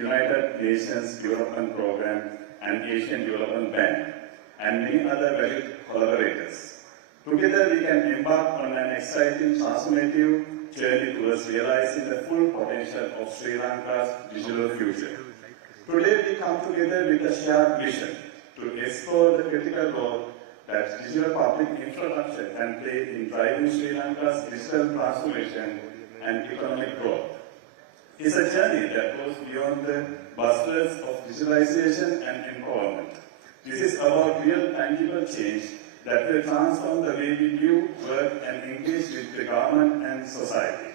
United Nations Development Programme and Asian Development Bank, and many other valued collaborators. Together, we can embark on an exciting transformative journey towards realizing the full potential of Sri Lanka's digital future. Today, we come together with a shared vision to explore the critical role that digital public infrastructure can play in driving Sri Lanka's digital transformation and economic growth. It's a journey that goes beyond the buzzwords of digitalization and empowerment. This is about real, tangible change that will transform the way we view, work, and engage with the government and society.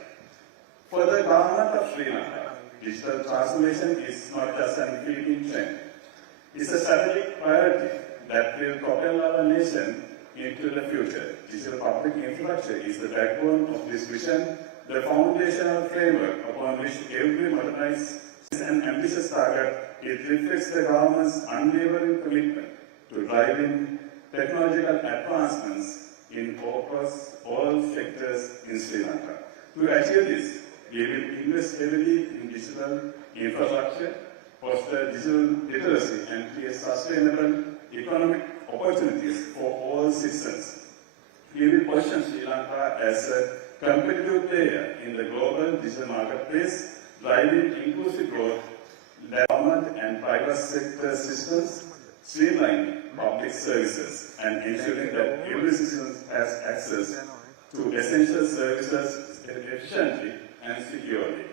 For the government of Sri Lanka, digital transformation is not just a fleeting trend. It's a strategic priority that will propel our nation into the future. Digital public infrastructure is the backbone of this vision, the foundational framework upon which every modernized and ambitious target. It reflects the government's unwavering commitment to driving technological advancements in across all sectors in Sri Lanka. To achieve this, we will invest heavily in digital infrastructure, foster digital literacy, and create sustainable economic opportunities for all citizens. We will position Sri Lanka as a competitive player in the global digital marketplace, driving inclusive growth, government and private sector systems, streamlining public services, and ensuring that every citizen has access to essential services efficiently and securely.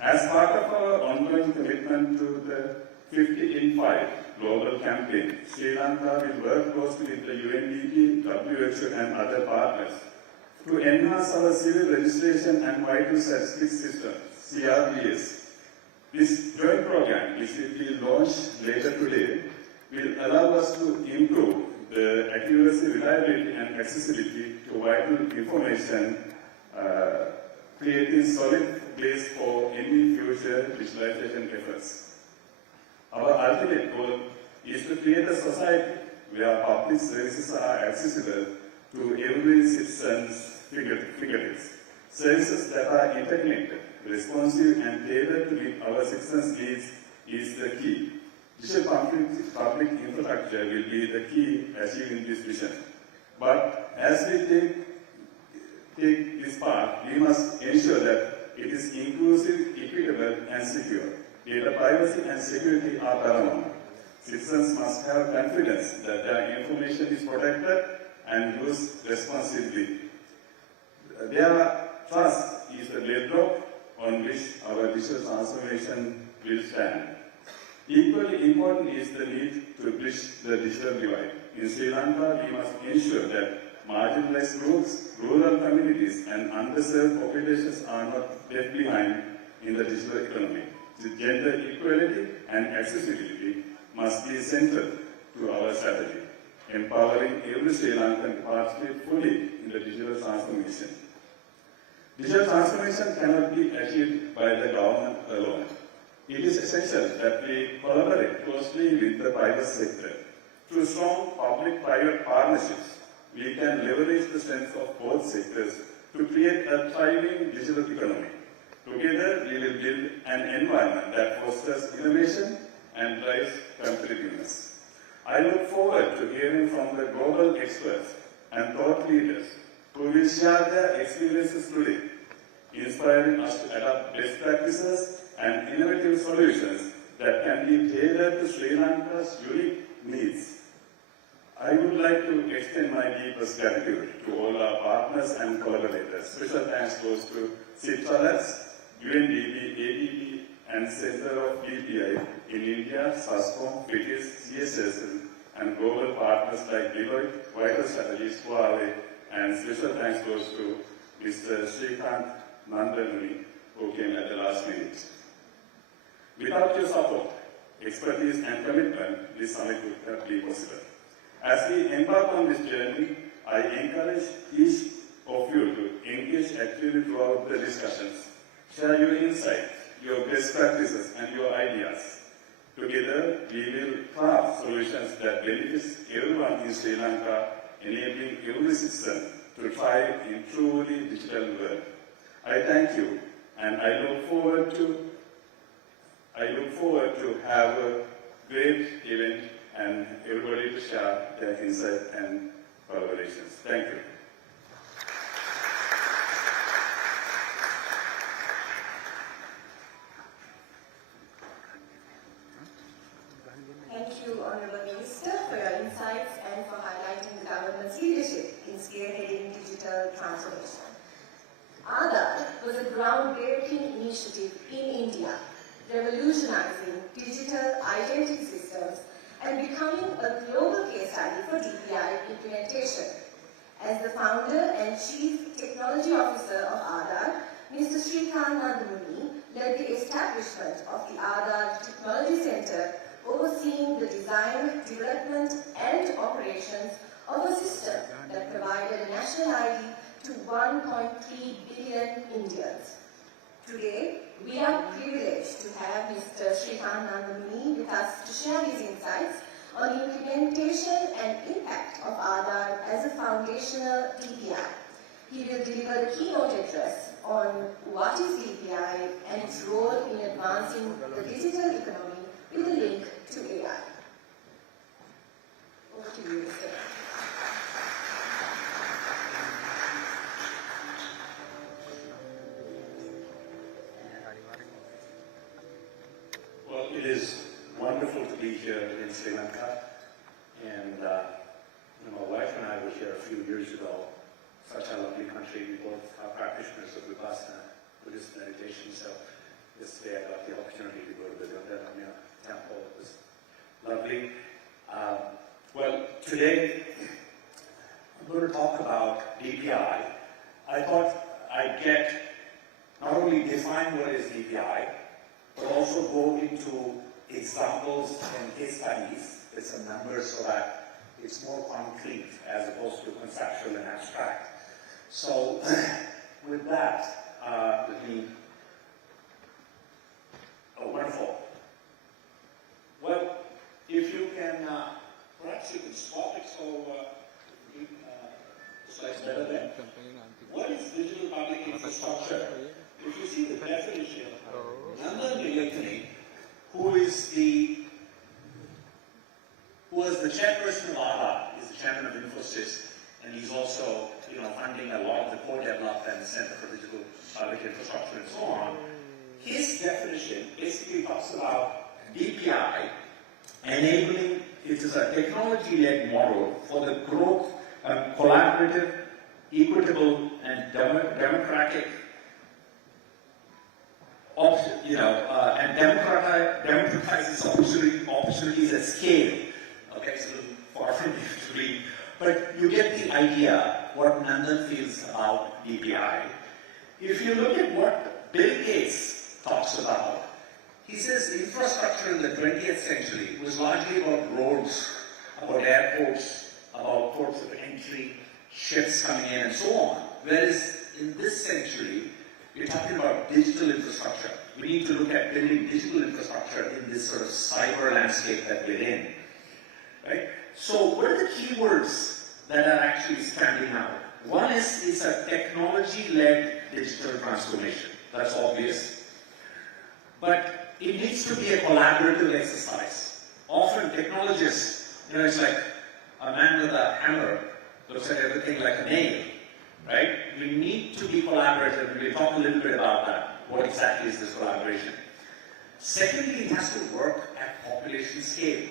As part of our ongoing commitment to the 50 in 5 global campaign, Sri Lanka will work closely with the UNDP, WHO, and other partners to enhance our civil registration and vital statistics system, CRBS. This joint program, which will be launched later today, will allow us to improve the accuracy, reliability, and accessibility to vital information, creating solid base for any future digitalization efforts. Our ultimate goal is to create a society where public services are accessible to every citizen's fingertips. Services that are interconnected, responsive, and tailored to meet our citizens' needs is the key. Digital public infrastructure will be the key achieving this vision. But as we take this path, we must ensure that it is inclusive, equitable, and secure. Data privacy and security are paramount. Citizens must have confidence that their information is protected and used responsibly. Their trust is the bedrock on which our digital transformation will stand. Equally important is the need to bridge the digital divide. In Sri Lanka, we must ensure that marginalized groups, rural communities, and underserved populations are not left behind in the digital economy. The gender equality and accessibility must be central to our strategy, empowering every Sri Lankan to participate fully in the digital transformation. Digital transformation cannot be achieved by the government alone. It is essential that we collaborate closely with the private sector. Through strong public-private partnerships, we can leverage the strengths of both sectors to create a thriving digital economy. Together, we will build an environment that fosters innovation and drives competitiveness. I look forward to hearing from the global experts and thought leaders who will share their experiences today, inspiring us to adopt best practices and innovative solutions that can be tailored to Sri Lanka's unique needs. I would like to extend my deepest gratitude to all our partners and collaborators. Special thanks goes to CITRALABS, UNDP, ADP, and Center of DPI in India, SASCOM, British, CSSL, and global partners like Deloitte, Vital Strategies, Huawei, and special thanks goes to Mr. Srikanth Nandanuni, who came at the last minute. Without your support, expertise, and commitment, this summit would not be possible. As we embark on this journey, I encourage each of you to engage actively throughout the discussions. Share your insights, your best practices, and your ideas. Together, we will craft solutions that benefit everyone in Sri Lanka, enabling every citizen to thrive in truly digital world. I thank you, and I look forward to I look forward to have a great event and everybody to share their insights and collaborations. Thank you. Thank you, Honourable Minister, for your insights and for highlighting the government's leadership in spearheading digital transformation. Aadhaar was a groundbreaking initiative in India, revolutionizing digital identity systems and becoming a global case study for DPI implementation. As the founder and chief technology officer of Aadhaar, Mr. Srikanth Nandamuni led the establishment of the Aadhaar Technology Center, overseeing the design, development and operations of a system that provided a national ID to 1.3 billion Indians. Today, we are privileged to have Mr. Srikanth Nandamuni with us to share his insights on the implementation and impact of Aadhaar as a foundational DPI. He will deliver the keynote address on what is DPI and its role in advancing the digital economy with a link to AI. Over to you, Mr. Well, it is wonderful to be here in Sri Lanka, and my wife and I were here a few years ago. Such a lovely country. We both are practitioners of Vipassana, Buddhist meditation, so yesterday I got the opportunity to go to the Derana temple. It was lovely. Well, today I'm going to talk about DPI. I thought I'd not only define what is DPI, but also go into examples and case studies with some numbers so that it's more concrete as opposed to conceptual and abstract. So with that, wonderful. Well, if you can, perhaps you can swap it so the slide's better then. What is digital public infrastructure? If you see the definition, Nandan Nilekani, who was the chairperson of Aadhaar, is the chairman of Infosys, and he's also, funding a lot of the core development, Center for Digital Public Infrastructure, and so on. His definition basically talks about DPI enabling, it is a technology-led model for the growth, collaborative, equitable, and democratic and democratizes opportunities at scale. Okay, it's a little far from me to read, but you get the idea what Nandan feels about DPI. If you look at what Bill Gates talks about, he says infrastructure in the 20th century was largely about roads, about airports, about ports of entry, ships coming in, and so on. Whereas in this century, we're talking about digital infrastructure. We need to look at building digital infrastructure in this sort of cyber landscape that we're in. Right? So what are the keywords that are actually standing out? One is it's a technology-led digital transformation. That's obvious. But it needs to be a collaborative exercise. Often technologists, it's like a man with a hammer looks at everything like a nail. Right? We need to be collaborative, and we'll talk a little bit about that. What exactly is this collaboration? Secondly, it has to work at population scale.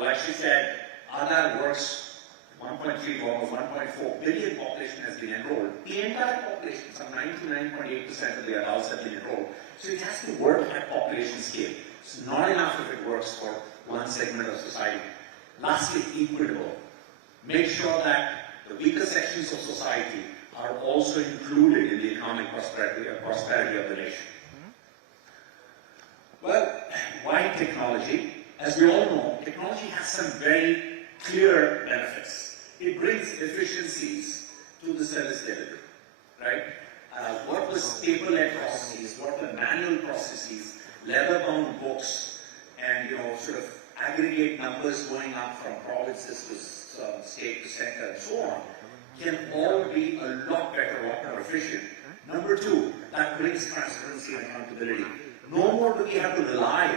Like she said, Aadhaar works 1.3 to almost 1.4 billion population has been enrolled. The entire population, some 99.8% of the adults have been enrolled. So it has to work at population scale. It's not enough if it works for one segment of society. Lastly, equitable. Make sure that the weaker sections of society are also included in the economic prosperity of the nation. Well, why technology? As we all know, technology has some very clear benefits. It brings efficiencies to the service delivery, right? What was paper-led processes, what were manual processes, leather-bound books, and sort of aggregate numbers going up from provinces to state to center and so on, can all be a lot better, a lot more efficient. Number two, that brings transparency and accountability. No more do we have to rely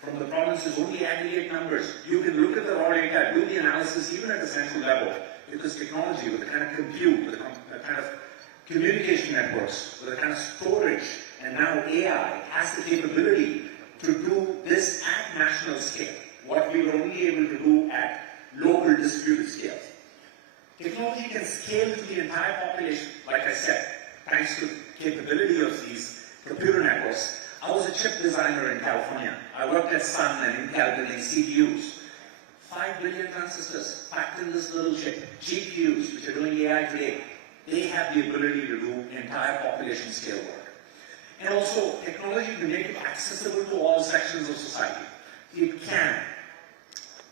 from the provinces only aggregate numbers? You can look at the raw data, do the analysis even at the central level, because technology with the kind of compute, with the kind of communication networks, with the kind of storage, and now AI has the capability to do this at national scale, what we were only able to do at local distributed scales. Technology can scale to the entire population, like I said, thanks to the capability of these computer networks. I was a chip designer in California. I worked at Sun and Intel building CPUs. 5 billion transistors packed in this little chip. GPUs, which are doing AI today, they have the ability to do entire population scale work. And also, technology can make it accessible to all sections of society. It can.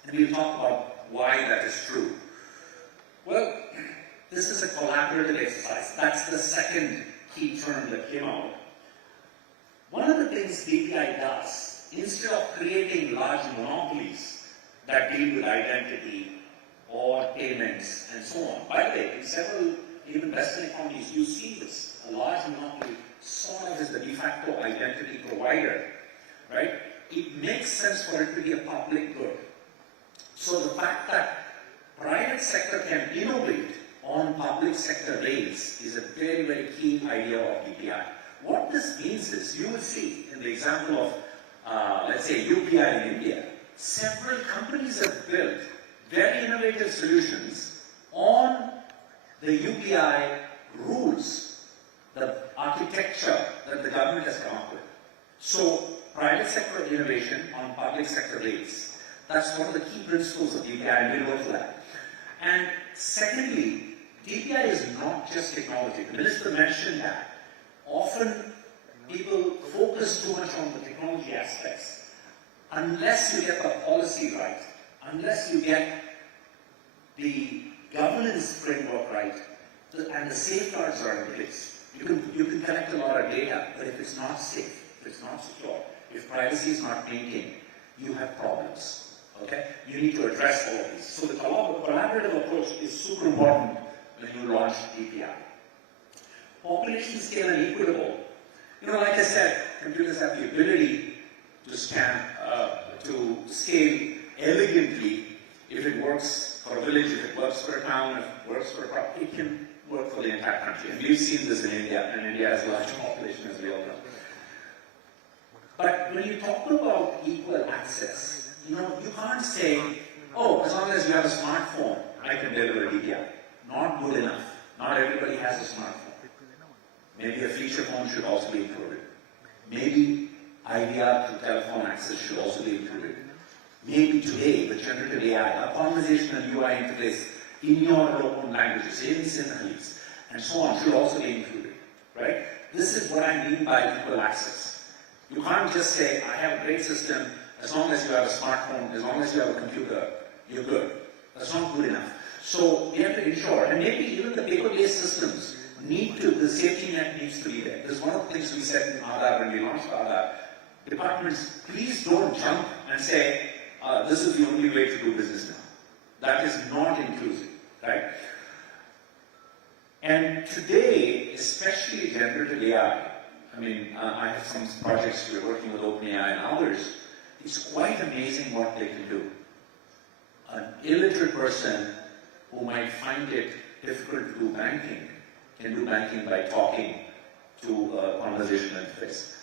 And we'll talk about why that is true. Well, this is a collaborative exercise. That's the second key term that came out. One of the things DPI does, instead of creating large monopolies that deal with identity or payments and so on. By the way, in several even Western economies, you see this. A large monopoly sort of is the de facto identity provider, right? It makes sense for it to be a public good. So the fact that private sector can innovate on public sector rails is a very, very key idea of DPI. What this means is, you will see in the example of, let's say, UPI in India, several companies have built very innovative solutions on the UPI rules, the architecture that the government has come up with. So, private sector innovation on public sector rails. That's one of the key principles of DPI, and we'll go to that. And secondly, DPI is not just technology. The minister mentioned that. Often people focus too much on the technology aspects. Unless you get the policy right, unless you get the governance framework right, and the safeguards are in place, you can collect a lot of data, but if it's not safe, if it's not secure, if privacy is not maintained, you have problems. Okay? You need to address all of these. So the collaborative approach is super important when you launch DPI. Population scale and equitable. You know, like I said, computers have the ability to to scale elegantly. If it works for a village, if it works for a town, if it works for a crop, it can work for the entire country. And we've seen this in India, and India has a large population, as we all know. But when you talk about equal access, you know, you can't say, oh, as long as you have a smartphone, I can deliver DPI. Not good enough. Not everybody has a smartphone. Maybe a feature phone should also be included. Maybe IVR to telephone access should also be included. Maybe today, with generative AI, a conversational UI interface in your own languages, in Sinhalese, and so on, should also be included. Right? This is what I mean by equal access. You can't just say, I have a great system, as long as you have a smartphone, as long as you have a computer, you're good. That's not good enough. So we have to ensure, and maybe even the paper-based systems need to, the safety net needs to be there. This is one of the things we said in Aadhaar when we launched Aadhaar. Departments, please don't jump and say, this is the only way to do business now. That is not inclusive, right? And today, especially generative AI, I mean, I have some projects we're working with OpenAI and others. It's quite amazing what they can do. An illiterate person who might find it difficult to do banking can do banking by talking to a conversational interface.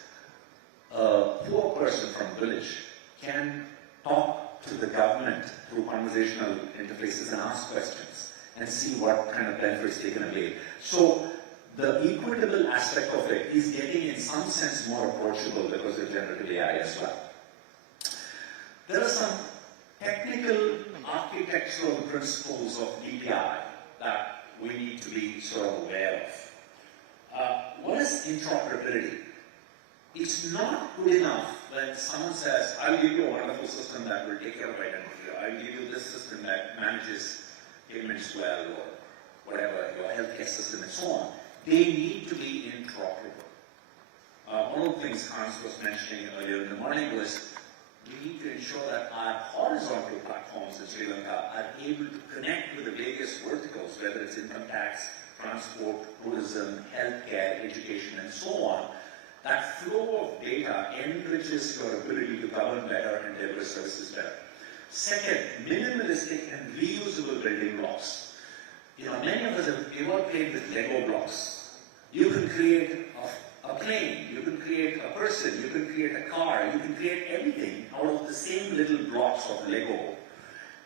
A poor person from a village can talk to the government through conversational interfaces and ask questions and see what kind of benefits they can avail. So the equitable aspect of it is getting in some sense more approachable because of generative AI as well. There are some technical architectural principles of DPI that we need to be sort of aware of. One is interoperability. It's not good enough when someone says, I'll give you a wonderful system that will take care of identity. I'll give you this system that manages payments well, or whatever, your healthcare system and so on. They need to be interoperable. One of the things Hans was mentioning earlier in the morning was we need to ensure that our horizontal platforms in Sri Lanka are able to connect with the various verticals, whether it's income tax, transport, tourism, healthcare, education, and so on, That flow of data enriches your ability to govern better and deliver services better. Second, minimalistic and reusable building blocks. Many of us have ever played with Lego blocks. You can create a plane, you can create a person, you can create a car, you can create everything out of the same little blocks of Lego.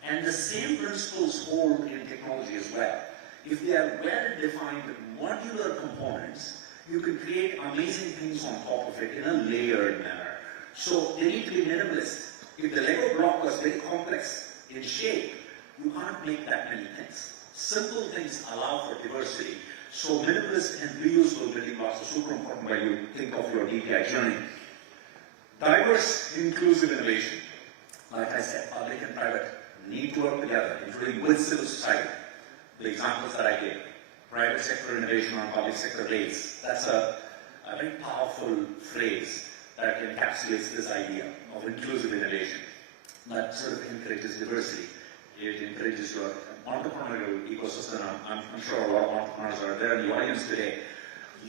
And the same principles hold in technology as well. If they are well-defined modular components, you can create amazing things on top of it in a layered manner. So they need to be minimalist. If the Lego block was very complex in shape, you can't make that many things. Simple things allow for diversity. So minimalist and reusable building blocks are super important when you think of your DPI journey. Diverse, inclusive innovation. Like I said, public and private need to work together, including with civil society. The examples that I gave. Private sector innovation on public sector rates. That's a very powerful phrase that encapsulates this idea of inclusive innovation. That sort of encourages diversity. It encourages your entrepreneurial ecosystem. I'm sure a lot of entrepreneurs are there in the audience today.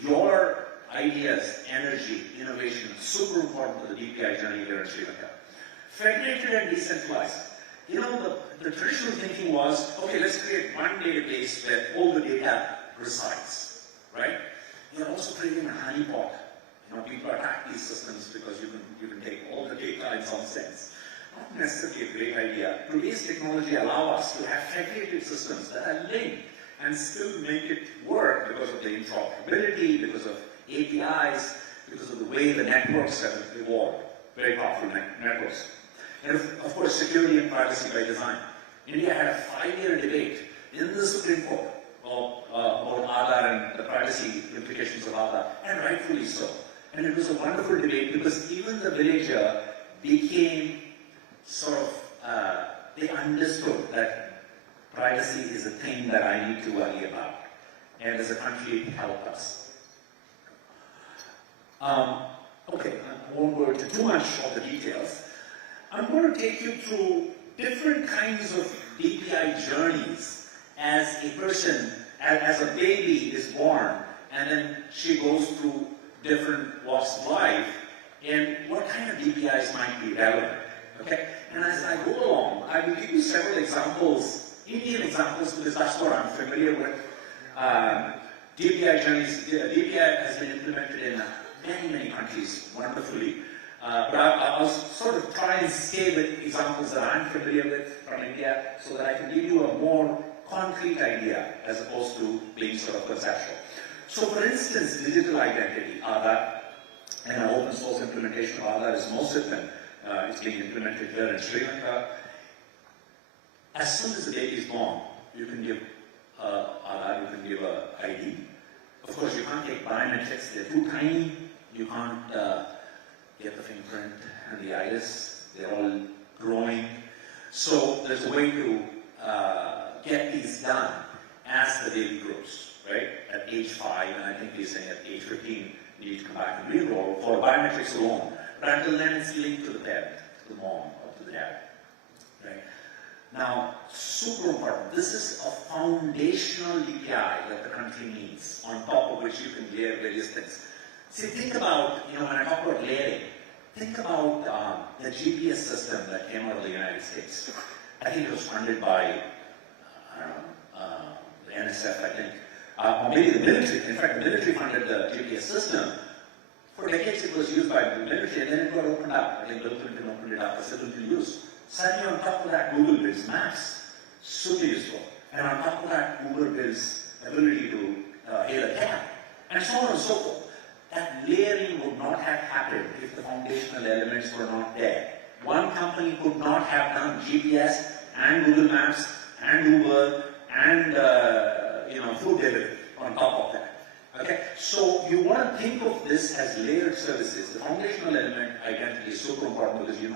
Your ideas, energy, innovation, super important to the DPI journey here in Sri Lanka. Federated and decentralized. The traditional thinking was, okay, let's create one database where all the data resides, right? You're also creating a honeypot. People attack these systems because you can take all the data in some sense. Not necessarily a great idea. Today's technology allows us to have federated systems that are linked and still make it work because of the interoperability, because of APIs, because of the way the networks have evolved. Very powerful networks. And of course, security and privacy by design. India had a 5-year debate in the Supreme Court about Aadhaar and the privacy implications of Aadhaar, and rightfully so. And it was a wonderful debate because even the villager became sort of, they understood that privacy is a thing that I need to worry about. And as a country, it helped us. Okay, I won't go into too much of the details. I'm going to take you through different kinds of DPI journeys as a person, as a baby is born, and then she goes through different walks of life, and what kind of DPIs might be relevant. Okay? And as I go along, I will give you several examples, Indian examples, because that's what I'm familiar with. DPI journeys, DPI has been implemented in many countries wonderfully. But I'll sort of try and stay with examples that I'm familiar with from India so that I can give you a more concrete idea as opposed to being sort of conceptual. So for instance, digital identity, Aadhaar, and an open source implementation of Aadhaar is most open. It's being implemented here in Sri Lanka. As soon as the baby is born, you can give Aadhaar, you can give an ID. Of course, you can't take biometrics, they're too tiny. You can't get the fingerprint and the iris, they're all growing. So there's a way to get these done as the baby grows, right? At age 5, and I think we're saying at age 15, you need to come back and re-enroll for biometrics alone. But until then, it's linked to the parent, to the mom, or to the dad, right? Now, super important. This is a foundational DPI that the country needs, on top of which you can layer various things. See, think about, when I talk about layering, think about the GPS system that came out of the United States. I think it was funded by, the NSF, I think. Or maybe the military. In fact, the military funded the GPS system. For decades it was used by the military, and then it got opened up. I think Bill Clinton opened it up for civilian use. Suddenly on top of that, Google builds maps. Super useful. And on top of that, Uber builds ability to hail a cab. And so on and so forth. That layering would not have happened if the foundational elements were not there. One company could not have done GPS and Google Maps and Uber and food delivery on top of that. Okay, so you want to think of this as layered services. The foundational element identity is super important because you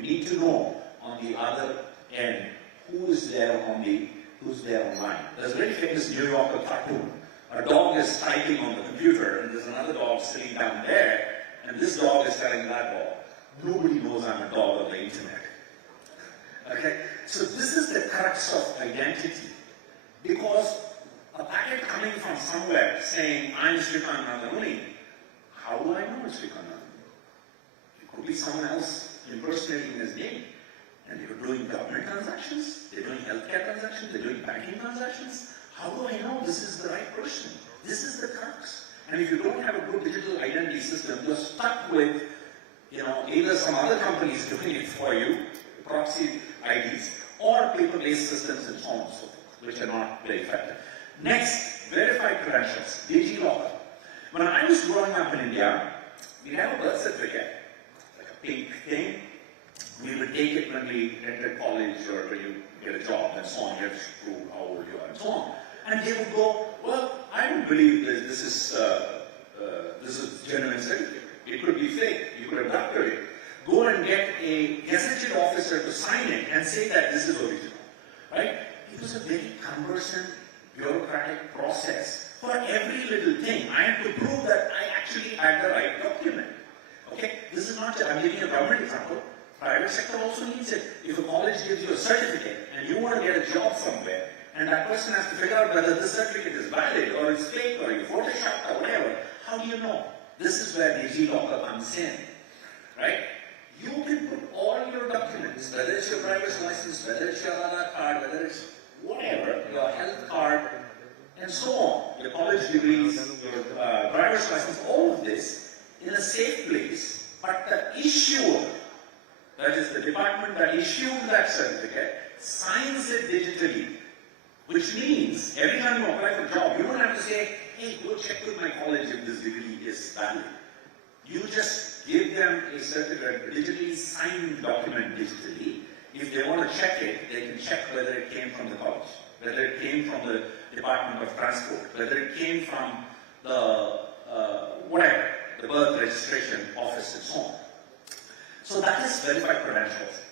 need to know on the other end who's there online. There's a very famous New Yorker cartoon. A dog is typing on the computer, and there's another dog sitting down there, and this dog is telling that dog, nobody knows I'm a dog on the internet. Okay? So this is the crux of identity. Because a packet coming from somewhere saying, I'm Srikanth Nandamuni, How do I know it's Vikana? It could be someone else impersonating his name. And they're doing government transactions, they're doing healthcare transactions, they're doing banking transactions. How do I know this is the right person? This is the crux. And if you don't have a good digital identity system, you're stuck with, either some other companies doing it for you, proxy IDs, or paper-based systems and so on and so forth, which are not very effective. Next, verified credentials, DigiLocker. When I was growing up in India, we had a birth certificate, like a pink thing. We would take it when we entered college or when you get a job and so on, you have to prove how old you are and so on. And they would go, well, I don't believe this is genuine certificate. It could be fake. You could have doctored it. Go and get a gazetted officer to sign it and say that this is original. Right? It was a very cumbersome, bureaucratic process. For every little thing, I had to prove that I actually had the right document. Okay? This is not just, I'm giving a government example. Private sector also needs it. If a college gives you a certificate and you want to get a job somewhere, and that person has to figure out whether this certificate is valid or it's fake or you photoshopped or whatever, how do you know? This is where DigiLocker comes in, right? You can put all your documents, whether it's your driver's license, whether it's your Aadhaar card, whether it's whatever, your health card, and so on, your college degrees, your driver's license, all of this in a safe place, but the issuer, that is the department that issued that certificate, signs it digitally. Which means, every time you apply for a job, you don't have to say, hey, go check with my college if this degree is valid. You just give them a certificate, a digitally signed document digitally. If they want to check it, they can check whether it came from the college, whether it came from the Department of Transport, whether it came from the, whatever, the birth registration office and so on. So that is verified credentials.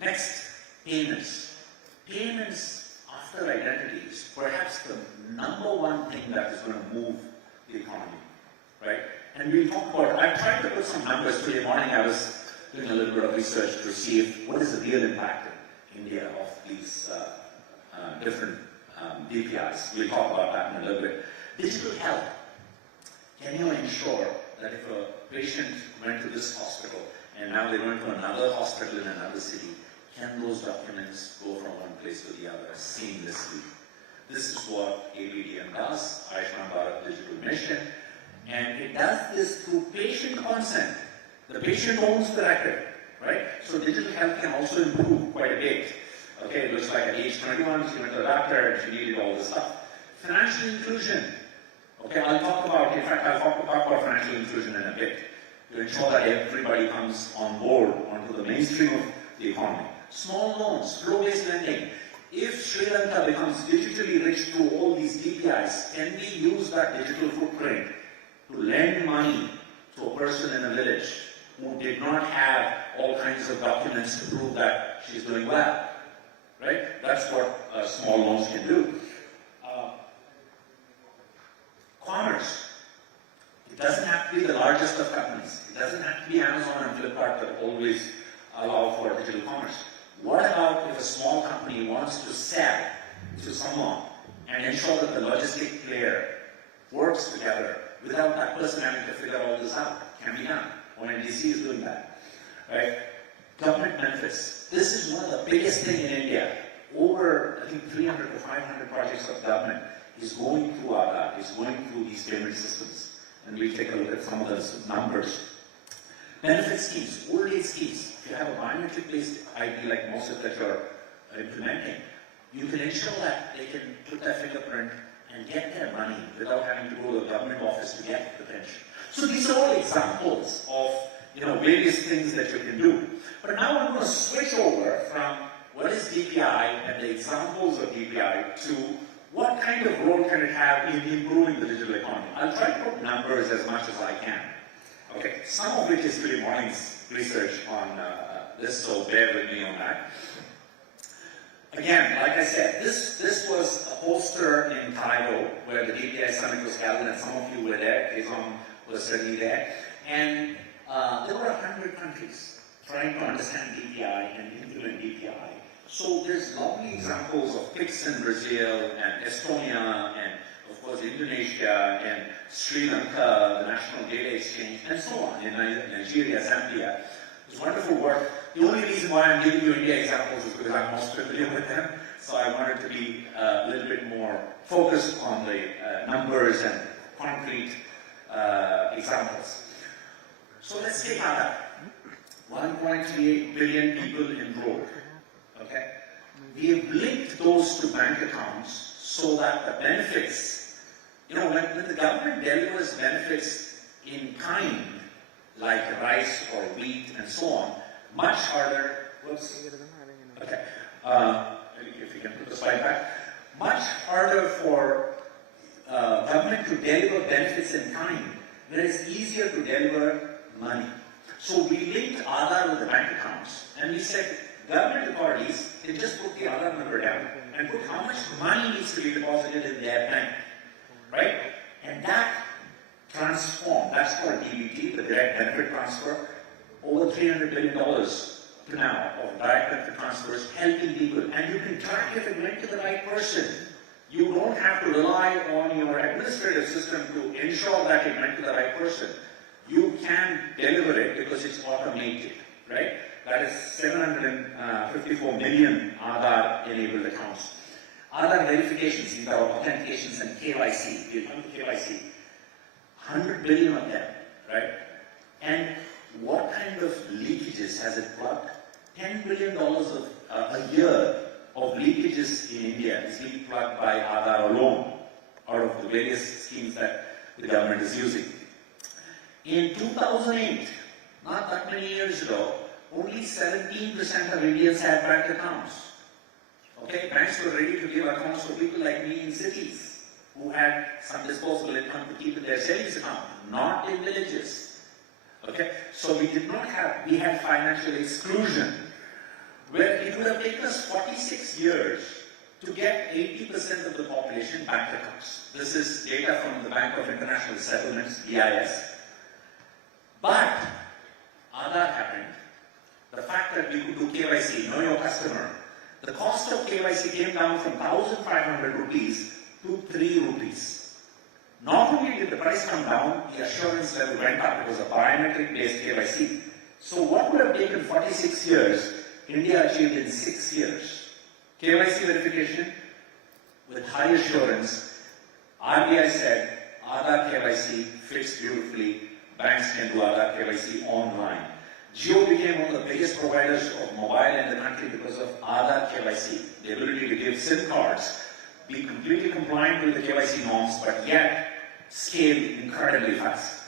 Next, payments. Payments after identity is perhaps the number one thing that is going to move the economy, right? And we'll talk about, I tried to put some numbers today morning. I was doing a little bit of research to see what is the real impact in India of these different DPIs. We'll talk about that in a little bit. Digital health. Can you ensure that if a patient went to this hospital and now they're going to another hospital in another city, can those documents go from one place to the other seamlessly? This is what ABDM does, Ayushman Bharat Digital Mission, and it does this through patient consent. The patient owns the record, right? So digital health can also improve quite a bit. Okay, it looks like at age 21, she went to the doctor and she needed all this stuff. Financial inclusion. Okay, I'll talk about financial inclusion in a bit to ensure that everybody comes on board onto the mainstream of the economy. Small loans, flow-based lending. If Sri Lanka becomes digitally rich through all these DPIs, can we use that digital footprint to lend money to a person in a village who did not have all kinds of documents to prove that she's doing well? Right? That's what small loans can do. Commerce. It doesn't have to be the largest of companies. It doesn't have to be Amazon and Flipkart that always allow for digital commerce. What about if a small company wants to sell to someone and ensure that the logistic player works together without that person having to figure all this out? Can be done. ONDC is doing that. Right? Government benefits. This is one of the biggest things in India. Over, I think, 300 to 500 projects of government is going through Aadhaar, is going through these payment systems. And we'll take a look at some of those numbers. Benefit schemes, old age schemes. If you have a biometric-based ID like most of that you're implementing, you can ensure that they can put their fingerprint and get their money without having to go to a government office to get the pension. So these are all examples of various things that you can do. But now I'm going to switch over from what is DPI and the examples of DPI to what kind of role can it have in improving the digital economy. I'll try to put numbers as much as I can. Okay, some of which is today morning's research on this, so bear with me on that. Again, like I said, this was a poster in Cairo where the DPI summit was held, and some of you were there. Izom was certainly there. And there were 100 countries trying to understand DPI and implement DPI. So there's lovely examples of PIX in Brazil and Estonia and of course, Indonesia and Sri Lanka, the National Data Exchange, and so on, in Nigeria, Zambia. It's wonderful work. The only reason why I'm giving you India examples is because I'm most familiar with them. So I wanted to be a little bit more focused on the numbers and concrete examples. So let's take Aadhaar. 1.38 billion people enrolled. Okay? We have linked those to bank accounts so that the benefits, when the government delivers benefits in kind, like rice or wheat and so on, much harder, okay, if you can put the slide back, much harder for government to deliver benefits in kind, but it's easier to deliver money. So we linked Aadhaar with the bank accounts, and we said government authorities can just put the Aadhaar number down and put how much money needs to be deposited in their bank, right? And that transformed, that's called DBT, the direct benefit transfer, over $300 billion to now of direct benefit transfers helping people. And you can track if it went to the right person. You don't have to rely on your administrative system to ensure that it went to the right person. You can deliver it because it's automated, right? That is 754 million Aadhaar-enabled accounts. Aadhaar verifications, these are authentications and KYC. We'll come to KYC. 100 billion of them, right? And what kind of leakages has it plugged? $10 billion a year of leakages in India is being plugged by Aadhaar alone, out of the various schemes that the government is using. In 2008, not that many years ago, only 17% of Indians had bank accounts. Okay, banks were ready to give accounts for people like me in cities who had some disposable income to keep in their savings account, not in villages. Okay, so we had financial exclusion, where it would have taken us 46 years to get 80% of the population bank accounts. This is data from the Bank of International Settlements, BIS. But Aadhaar happened. The fact that we could do KYC, know your customer, the cost of KYC came down from 1,500 rupees to 3 rupees. Not only did the price come down, the assurance level went up. It was a biometric-based KYC. So what would have taken 46 years, India achieved in 6 years. KYC verification with high assurance. RBI said, Aadhaar KYC fits beautifully. Banks can do Aadhaar KYC online. Jio became one of the biggest providers of mobile in the country because of Aadhaar KYC. The ability to give SIM cards, be completely compliant with the KYC norms, but yet scale incredibly fast.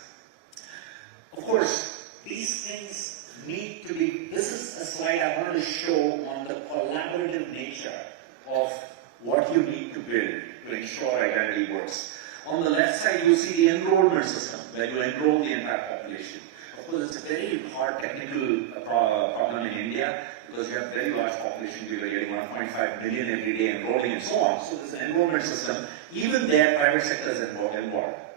Of course, these things need to be, this is a slide I wanted to show on the collaborative nature of what you need to build to ensure identity works. On the left side, you see the enrollment system, where you enroll the entire population. Of course, it's a very hard technical problem in India, because you have very large population. We were getting 1.5 million every day enrolling and so on. So there's an enrollment system. Even there, private sector is involved.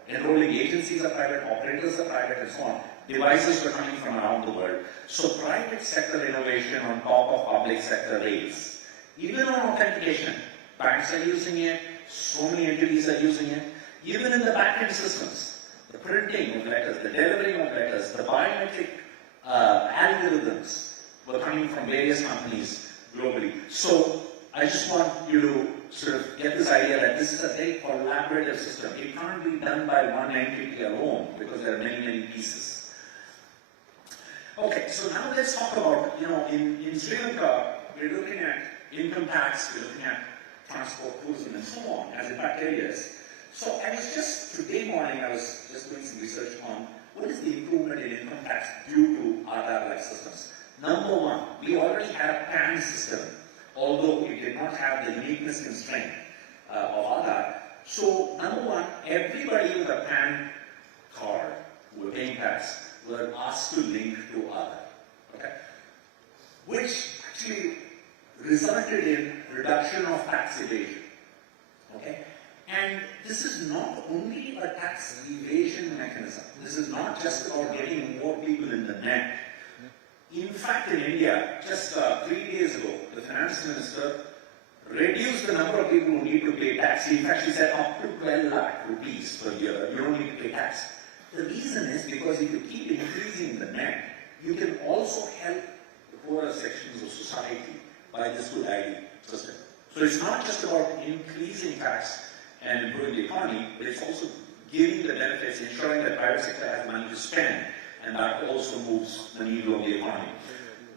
Enrolling agencies are private, operators are private, and so on. Devices were coming from around the world. So private sector innovation on top of public sector rails. Even on authentication, banks are using it, so many entities are using it. Even in the back-end systems, the printing of letters, the delivering of letters, the biometric algorithms were coming from various companies globally. So I just want you to sort of get this idea that this is a very collaborative system. It can't be done by one entity alone because there are many, many pieces. Okay, so now let's talk about, in Sri Lanka, we're looking at income tax, we're looking at transport, tourism, and so on as impact areas. So I was just, today morning, I was just doing some research on what is the improvement in income tax due to Aadhaar-like systems. Number one, we already had a PAN system, although it did not have the uniqueness constraint of Aadhaar. So number one, everybody with a PAN card who were paying tax were asked to link to Aadhaar, okay? Which actually resulted in reduction of tax evasion, okay? And this is not only a tax evasion mechanism. This is not just about getting more people in the net. In fact, in India, just 3 days ago, the finance minister reduce the number of people who need to pay tax. In fact, she said up to 12 lakh rupees per year, you don't need to pay tax. The reason is because if you keep increasing the net, you can also help the poorer sections of society by this good ID system. So it's not just about increasing tax and improving the economy, but it's also giving the benefits, ensuring that private sector has money to spend, and that also moves the needle of the economy.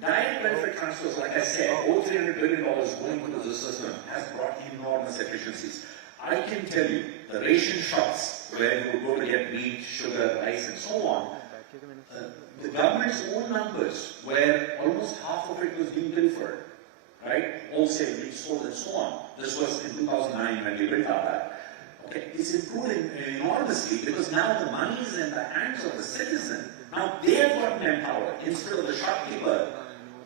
Direct benefit transfers, like I said, over $300 billion going into the system has brought enormous efficiencies. I can tell you, the ration shops where you would go to get meat, sugar, rice, and so on, the government's own numbers, where almost half of it was being pilfered, right? Wholesale, being sold, and so on. This was in 2009 when we built our that. Okay, it's improving enormously because now the money is in the hands of the citizen. Now they have gotten empowered instead of the shopkeeper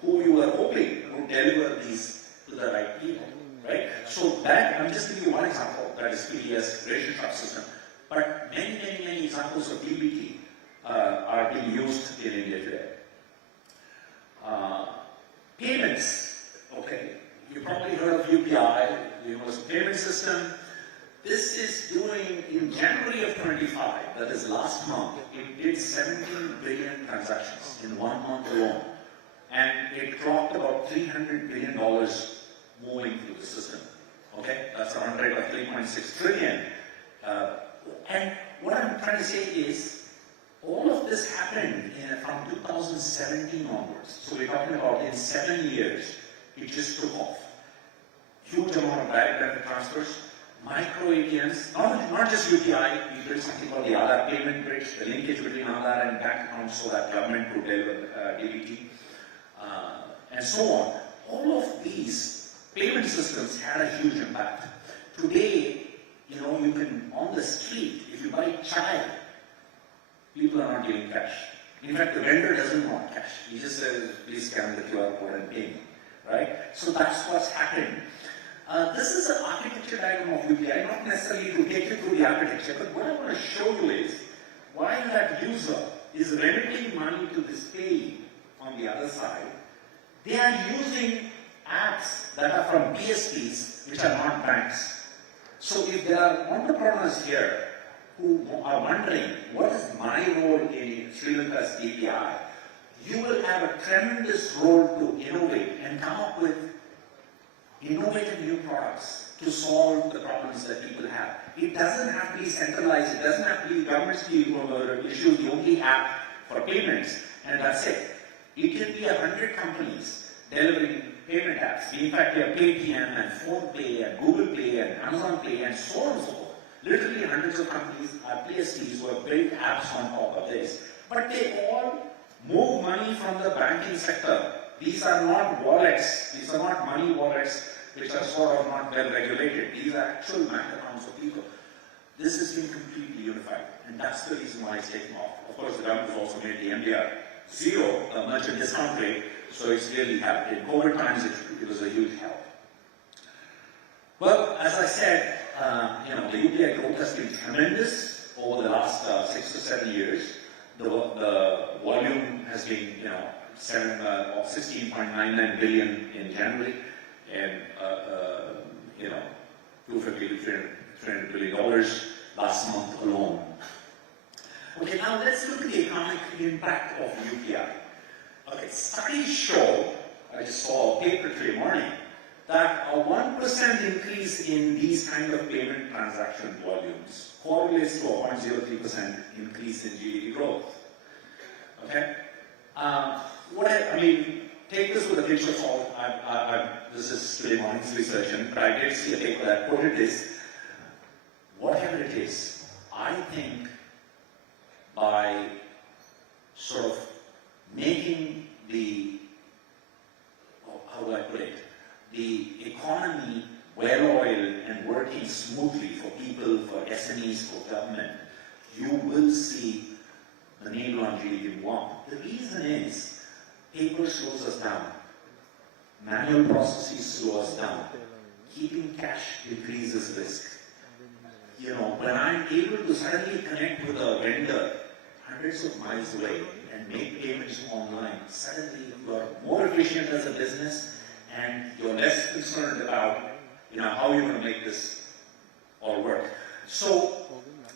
who you were hoping would deliver these to the right people, right? So that, I'm just giving you one example, that is PDS, ration shop system. But many examples of DPI are being used in India today. Payments, okay. You probably heard of UPI, the Universal Payment System. This is doing, in January of 25, that is last month, it did 17 billion transactions in 1 month alone. And it dropped about $300 billion moving through the system. Okay, that's a run rate of 3.6 trillion. And what I'm trying to say is, all of this happened from 2017 onwards. So we're talking about in 7 years, it just took off. Huge amount of direct benefit transfers, micro ATMs, not just UPI, we built something called the Aadhaar payment bridge, the linkage between Aadhaar and bank accounts so that government could deliver DBT, and so on. All of these payment systems had a huge impact. Today, you know, you can, on the street, if you buy chai, people are not giving cash. In fact, the vendor doesn't want cash. He just says, please scan the QR code and pay me, right? So that's what's happened. This is an architecture diagram of UPI, not necessarily to take you through the architecture, but what I want to show you is while that user is remitting money to this payee on the other side, they are using apps that are from PSPs, which are not banks. So if there are entrepreneurs here who are wondering, what is my role in Sri Lanka's DPI? You will have a tremendous role to innovate and come up with innovative new products to solve the problems that people have. It doesn't have to be centralized. It doesn't have to be government's issue the only app for payments, and that's it. It can be 100 companies delivering payment apps. In fact, we have Paytm and PhonePe and Google Pay and Amazon Pay and so on and so forth. Literally hundreds of companies are PSPs who have built apps on top of this. But they all move money from the banking sector. These are not wallets. These are not money wallets which are sort of not well regulated. These are actual bank accounts of people. This has been completely unified. And that's the reason why it's taken off. Of course, the government has also made the MDR zero, merchant discount rate, so it's really helped. In COVID times, it was a huge help. Well, as I said, the UPI growth has been tremendous over the last 6 to 7 years. The volume has been, 16.99 billion in January, and $250 to $300 billion last month alone. Okay, now let's look at the economic impact of UPI. Okay, studies show, I just saw a paper today morning, that a 1% increase in these kind of payment transaction volumes correlates to a 0.03% increase in GDP growth. Okay? Take this with a pinch of salt. This is today morning's research, but I did see a paper that quoted this. Whatever it is, I think by sort of making the, how do I put it, the economy well-oiled and working smoothly for people, for SMEs, for government, you will see the needle on GDP move up. The reason is, paper slows us down. Manual processes slow us down. Keeping cash decreases risk. When I'm able to suddenly connect with a vendor hundreds of miles away and make payments online, suddenly you're more efficient as a business and you're less concerned about how you're going to make this all work. So,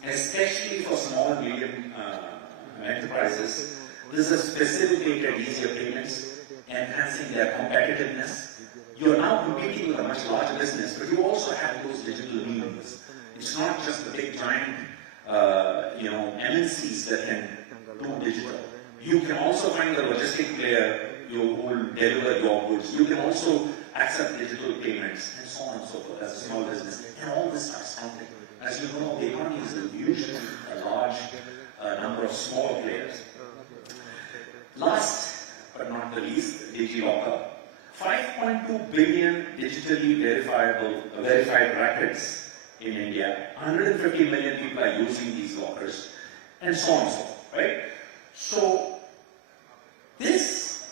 especially for small and medium enterprises, this is facilitated easier payments, enhancing their competitiveness. You're now competing with a much larger business, but you also have those digital means. It's not just the big giant, MNCs that can do digital. You can also find the logistic player who will deliver your goods. You can also accept digital payments and so on and so forth as a small business. And all this starts counting. As you know, the economy is usually a large number of small players. Last but not the least, DigiLocker. 5.2 billion digitally verified records in India. 150 million people are using these lockers, and so on and so forth, right? So, this,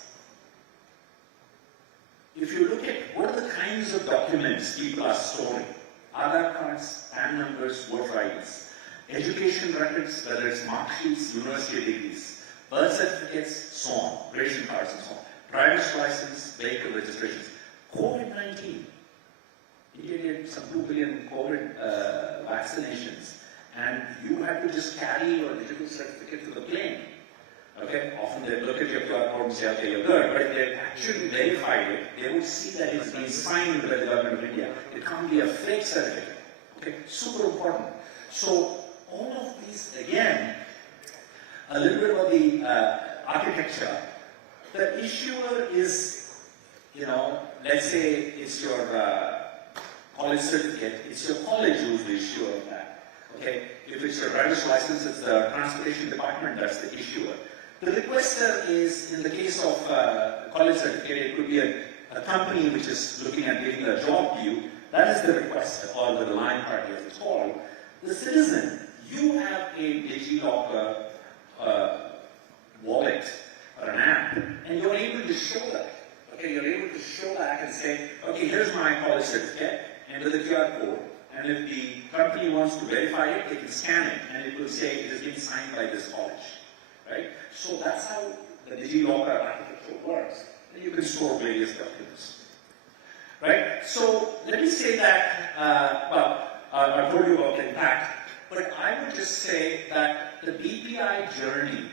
if you look at what are the kinds of documents people are storing, Aadhaar cards, PAN numbers, voter IDs, education records, whether it's mark sheets, university degrees, birth certificates, so on, ration cards and so on, driver's license, vehicle registrations. COVID-19, India did some 2 billion COVID vaccinations, and you had to just carry your digital certificate to the plane. Okay, often they look at your QR code and say, okay, you're good, but if they actually verified it, they would see that it's been signed by the government of India. It can't be a fake certificate. Okay, super important. So, all of these, again, a little bit about the architecture. The issuer is, let's say it's your college certificate, it's your college who's the issuer of that. Okay, if it's your driver's license, it's the transportation department that's the issuer. The requester is, in the case of college certificate, it could be a company which is looking at giving a job to you. That is the requester, or the relying party as it's called. The citizen, you have a DigiLocker wallet or an app, and you're able to show that. Okay, you're able to show that and say, okay, here's my college certificate, and with the QR code, and if the company wants to verify it, they can scan it, and it will say it has been signed by this college. Right? So that's how the DigiLocker architecture works. And you can store various documents. Right? So let me say that, I told you about the impact, but I would just say that the DPI journey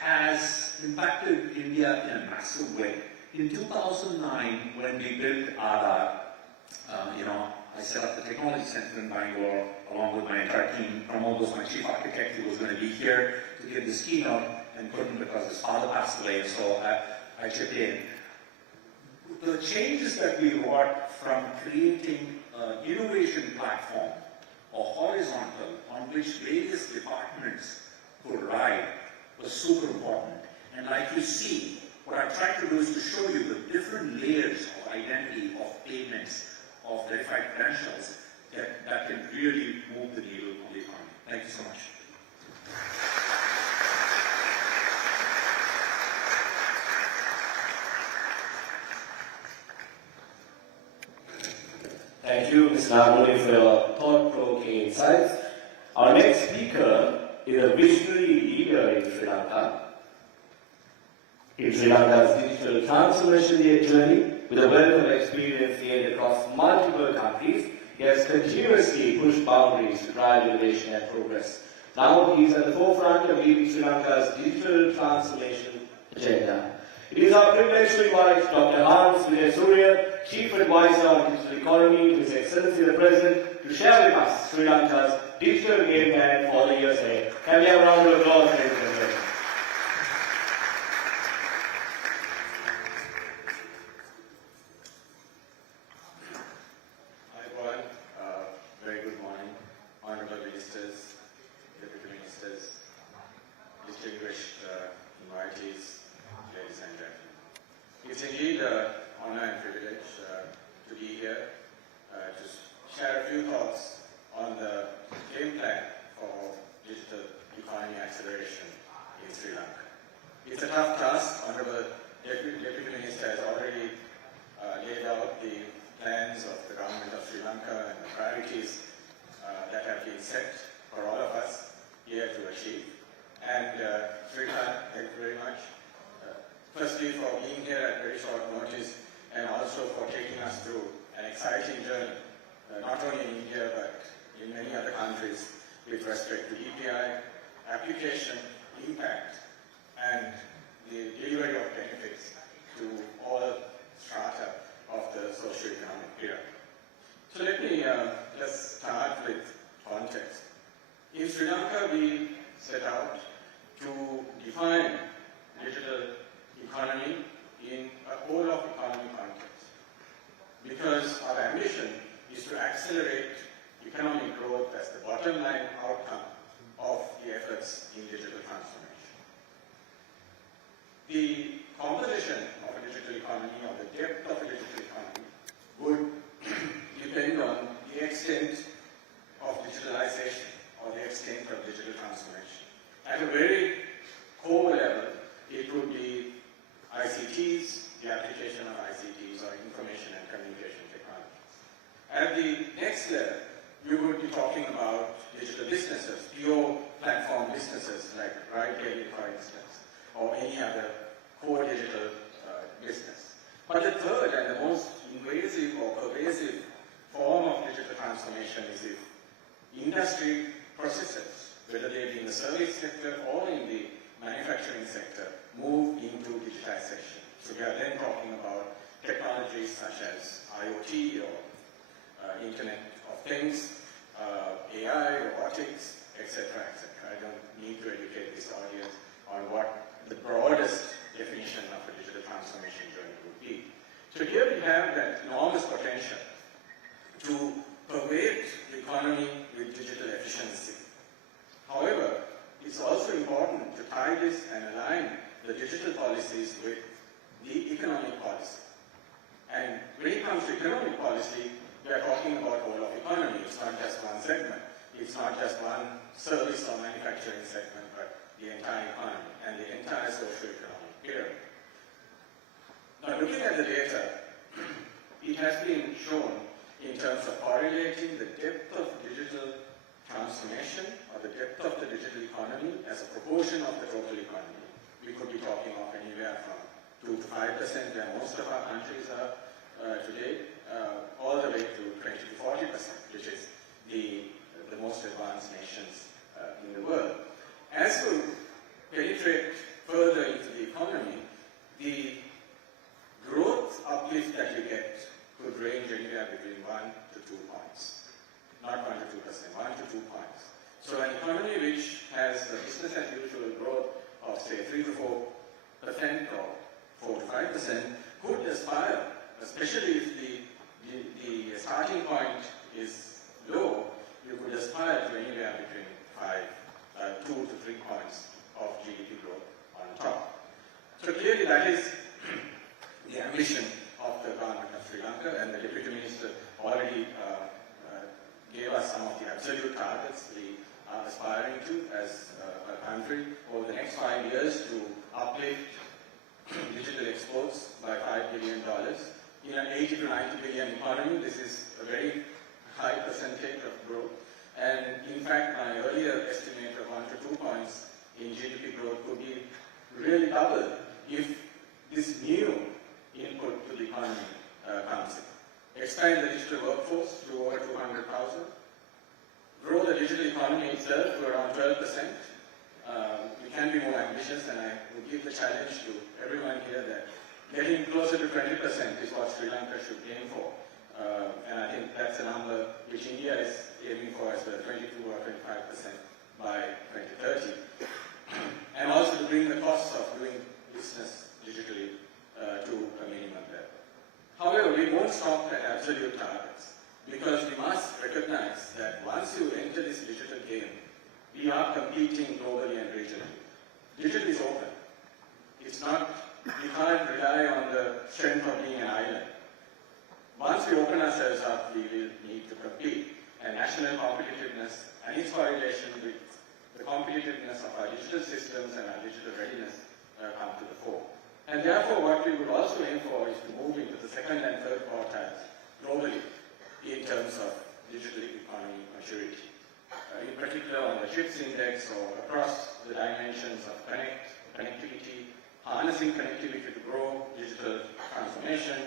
has impacted India in a massive way. In 2009, when we built Aadhaar, I set up the technology center in Bangalore along with my entire team. Pramod was my chief architect. He was going to be here to give this keynote and couldn't because his father passed away, so I chipped in. The changes that we wrought from creating an innovation platform, or horizontal, on which various departments could ride, was super important. And like you see, what I tried to do is to show you the different layers of identity, of payments, of verified credentials that can really move the needle on the economy. Thank you so much. Thank you, Ms. Nagoli, for your thought-provoking insights. Our next speaker is a visionary leader in Sri Lanka. In Sri Lanka's digital transformation journey, with a wealth of experience gained across multiple countries, he has continuously pushed boundaries to drive innovation and progress. Now he is at the forefront of leading Sri Lanka's digital transformation agenda. It is our privilege to invite Dr. Hans Vijay Surya, Chief Advisor on Digital Economy, to His Excellency the President, to share with us Sri Lanka's digital game plan for the years ahead. Can we have a round of applause, ladies and gentlemen? It's indeed an honor and privilege to be here to share a few thoughts on the game plan for digital economy acceleration in Sri Lanka. It's a tough task. Honorable Deputy Minister has already laid out the plans of the government of Sri Lanka and the priorities that have been set for all of us here to achieve. And Srikanth, thank you very much. Firstly, for being here at very short notice, and also for taking us through an exciting journey not only in India but in many other countries with respect to DPI, application, impact, and the delivery of benefits to all strata of the socio-economic pyramid. So let me just start with context. In Sri Lanka, we set out to define digital economy in a whole of economy context, because our ambition is to accelerate economic growth as the bottom line outcome of the efforts in digital transformation. The composition of a digital economy or the depth of a digital economy would depend on the extent of digitalization or the extent of digital transformation. At a very core level, it would be ICTs, the application of ICTs or information and communication technologies. At the next level, we would be talking about digital businesses, pure platform businesses like ride-hailing, for instance, or any other core digital business. But the third and the most invasive or pervasive form of digital transformation is if industry processes, whether they be in the service sector or in the manufacturing sector, move into digitization. So we are then talking about technologies such as IoT or Internet of Things, AI, robotics, etc., etc. I don't need to educate this audience on what the broadest definition of a digital transformation journey would be. So here we have that enormous potential to pervade the economy with digital efficiency. However, it's also important to tie this and align the digital policies with the economic policy. And when it comes to economic policy, we are talking about whole of economy. It's not just one segment. It's not just one service or manufacturing segment, but the entire economy and the entire socio-economic pyramid. Now, looking at the data, it has been shown in terms of correlating the depth of digital transformation or the depth of the digital economy as a proportion of the total economy. We could be talking of anywhere from 2 to 5%, where most of our countries are today, all the way to 20 to 40%, which is the most advanced nations in the world. As we penetrate further into the economy, the growth uplift that you get could range anywhere between 1 to 2 points. Not 1 to 2%, 1 to 2 points. So an economy which has a business as usual growth of say 3 to 4% or 4 to 5% could aspire, especially if the starting point is low, you could aspire to anywhere between 2 to 3 points of GDP growth on top. So clearly that is the ambition of the government of Sri Lanka, and the Deputy Minister already gave us some of the absolute targets we are aspiring to as a country over the next 5 years to uplift digital exports by $5 billion. In an 80 to 90 billion economy, this is a very high percentage of growth. And in fact, my earlier estimate of 1 to 2 points in GDP growth could be really doubled if this new input to the economy comes in. Expand the digital workforce to over 200,000. Grow the digital economy itself to around 12%. We can be more ambitious, and I would give the challenge to everyone here that getting closer to 20% is what Sri Lanka should aim for. And I think that's a number which India is aiming for as well, 22 or 25% by 2030. And also to bring the costs of doing business digitally to a minimum level. However, we won't stop at absolute targets, because we must recognize that once you enter this digital game, we are competing globally and regionally. Digital is open. It's not, we can't rely on the strength of being an island. Once we open ourselves up, we will need to compete. And national competitiveness and its correlation with the competitiveness of our digital systems and our digital readiness come to the fore. And therefore, what we would also aim for is to move into the second and third quartiles globally in terms of digital economy maturity. In particular, on the CHIPS index or across the dimensions of connectivity, harnessing connectivity to grow digital transformation,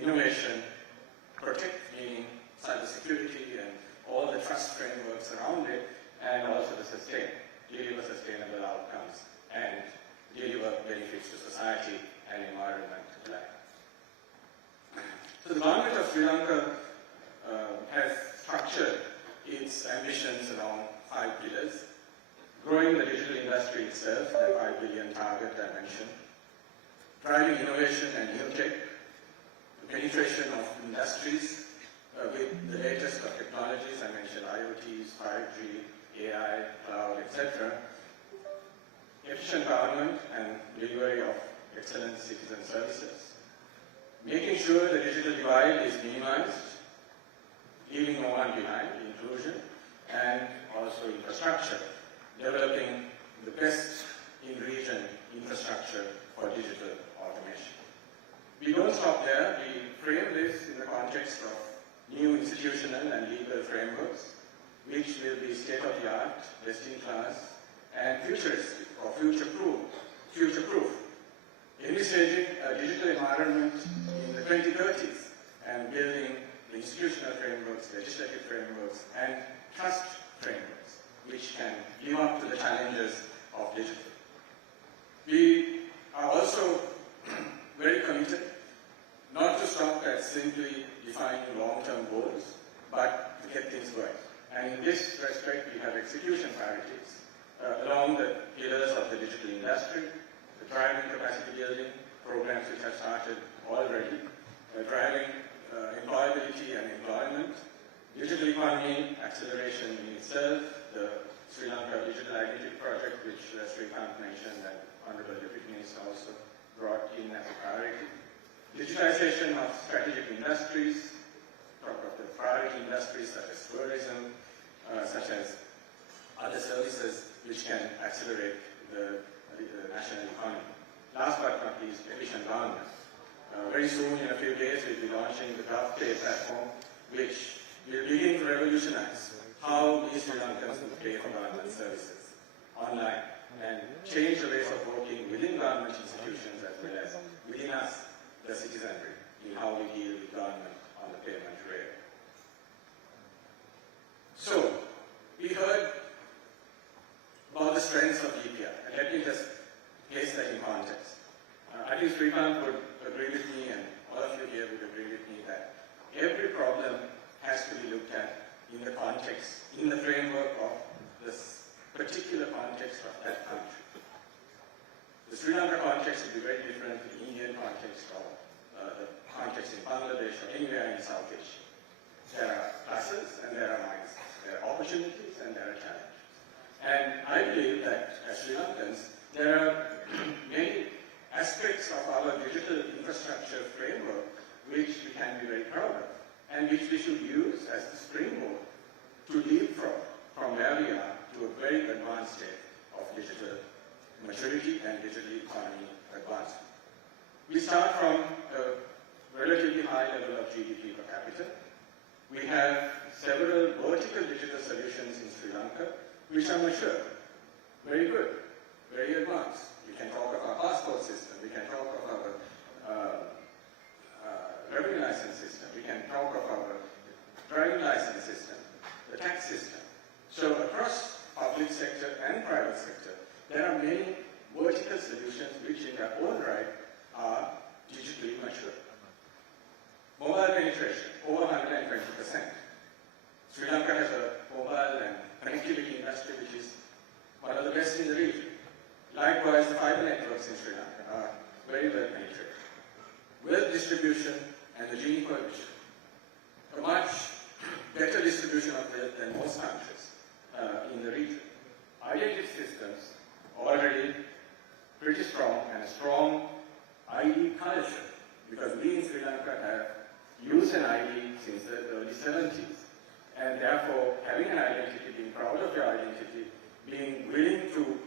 innovation, protect, meaning cybersecurity, Lanka has structured its ambitions along 5 pillars. Growing the digital industry itself, the 5 billion target I mentioned. Driving innovation and new tech. The penetration of industries with the latest of technologies, I mentioned IoTs, 5G, AI, cloud, etc. Efficient government and delivery of excellent citizen services. Making sure the digital divide is minimized, leaving no one behind, inclusion, and also infrastructure, developing the best in-region infrastructure for digital automation. We don't stop there. We frame this in the context of new institutional and legal frameworks, which will be state-of-the-art, best-in-class, and futuristic or future-proof, envisaging a digital environment in the 2030s and building the institutional frameworks, legislative frameworks, and trust frameworks, which can live up to the challenges of digital. We are also very committed not to stop at simply defining long-term goals, but to get things right. And in this respect, we have execution priorities along the pillars of the digital industry, the driving capacity building programs which have started already, driving employability and employment, digital economy acceleration in itself, the Sri Lanka Digital Identity Project, which Srikanth mentioned and Honorable Deputy Minister also brought in as a priority. Digitization of strategic industries, talk of the priority industries such as tourism, such as other services which can accelerate the national economy. Last but not least, efficient government. Very soon, in a few days, we'll be launching the GovPay platform, which will begin to revolutionize how we Sri Lankans pay for government services online and change the ways of working within government institutions as well as within us, the citizenry, in how we deal with government on the payment rail. So, we heard about the strengths of DPI, and let me just place that in context. I think Srikanth would agree with me, and all of you here would agree with me, that every problem has to be looked at in the context, in the framework of this particular context of that country. The Sri Lanka context will be very different from the Indian context or the context in Bangladesh or anywhere in South Asia. There are pluses and there are minuses. There are opportunities and there are challenges. And I believe that as Sri Lankans, there are many aspects of our digital infrastructure framework which we can be very proud of and which we should use as the springboard to leapfrog from where we are to a very advanced state of digital maturity and digital economy advancement. We start from a relatively high level of GDP per capita. We have several vertical digital solutions in Sri Lanka which are mature, very good, very advanced. We can talk of our passport system, we can talk of our revenue license system, we can talk of our driving license system, the tax system. So across public sector and private sector, there are many vertical solutions which in their own right are digitally mature. Mobile penetration, over 120%. Sri Lanka has a mobile and connectivity industry which is one of the best in the region. Likewise, the fiber networks in Sri Lanka are very well penetrated. Wealth distribution and the Gini coefficient, a much better distribution of wealth than most countries in the region. Identity systems already pretty strong and a strong ID culture, because we in Sri Lanka have used an ID since the early 70s, and therefore having an identity, being proud of your identity, being willing to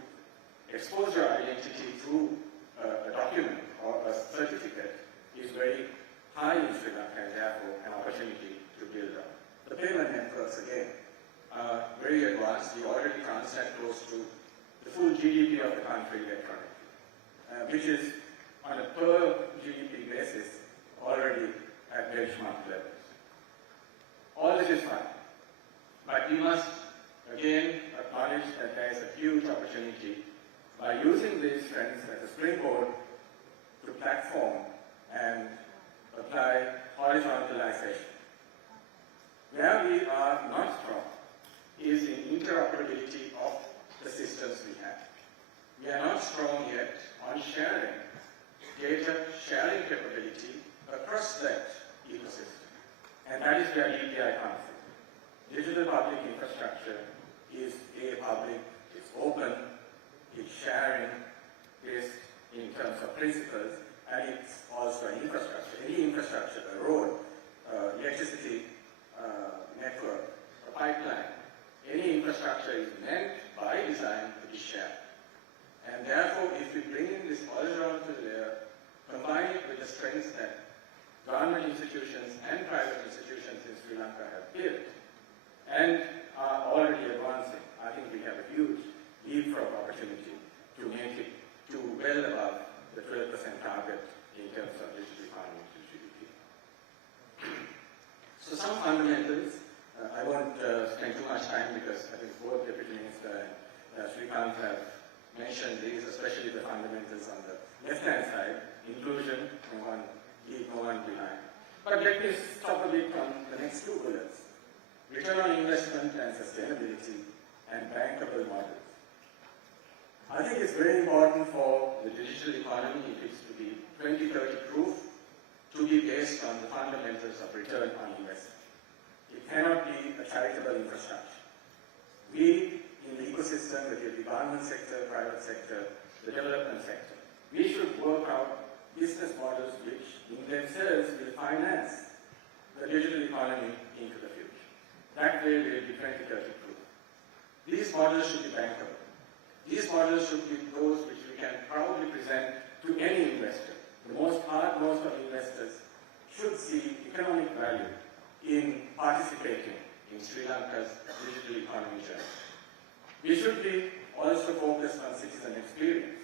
expose your identity through a document or a certificate is very high in Sri Lanka, and therefore an opportunity to build up. The payment networks again are very advanced. We already transact close to the full GDP of the country electronically, which is on a per GDP basis already at benchmark levels. All this is fine, but we must again acknowledge that there is a huge opportunity by using these strengths as a springboard to platform and apply horizontalization. sharing capability across that ecosystem. And that is where DPI comes in. Digital public infrastructure is public, it's open, it's sharing based in terms of principles, and it's also an infrastructure. Any infrastructure, a road, electricity network, a pipeline, any infrastructure is meant by design to be shared. And therefore, if we bring in this horizontal layer, combine it with the strengths that government institutions and private institutions in Sri Lanka have built and are already advancing, I think we have a huge leapfrog opportunity to make it to well above the 12% target in terms of digital economy to GDP. So some fundamentals, I won't spend too much time because I think both Deputy Minister and Srikanth have mentioned these, especially the fundamentals on the left-hand side, inclusion, leave no one behind. But let me stop a bit on the next two bullets. Return on investment and sustainability and bankable models. I think it's very important for the digital economy, if it's to be 2030 proof, to be based on the fundamentals of return on investment. It cannot be a charitable infrastructure. We, in the ecosystem, whether it be government sector, private sector, the development sector, we should work out business models which, in themselves, will finance the digital economy into the future. That way, we will be 2030 proof. These models should be bankable. These models should be those which we can proudly present to any investor. The most of investors should see economic value in participating in Sri Lanka's digital economy journey. We should be also focused on citizen experience.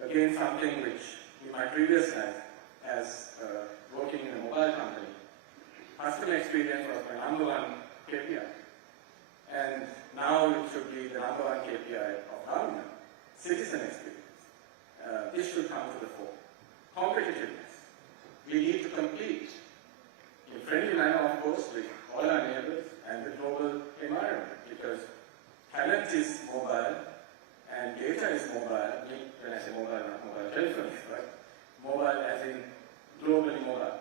Again, something which in my previous life as working in a mobile company, customer experience was my number one KPI. And now it should be the number one KPI of government, citizen experience. This should come to the fore. Competitiveness. We need to compete in friendly manner, of course, with all our neighbors and the global environment, because talent is mobile and data is mobile. When I say mobile, not mobile telephones, but mobile as in globally mobile.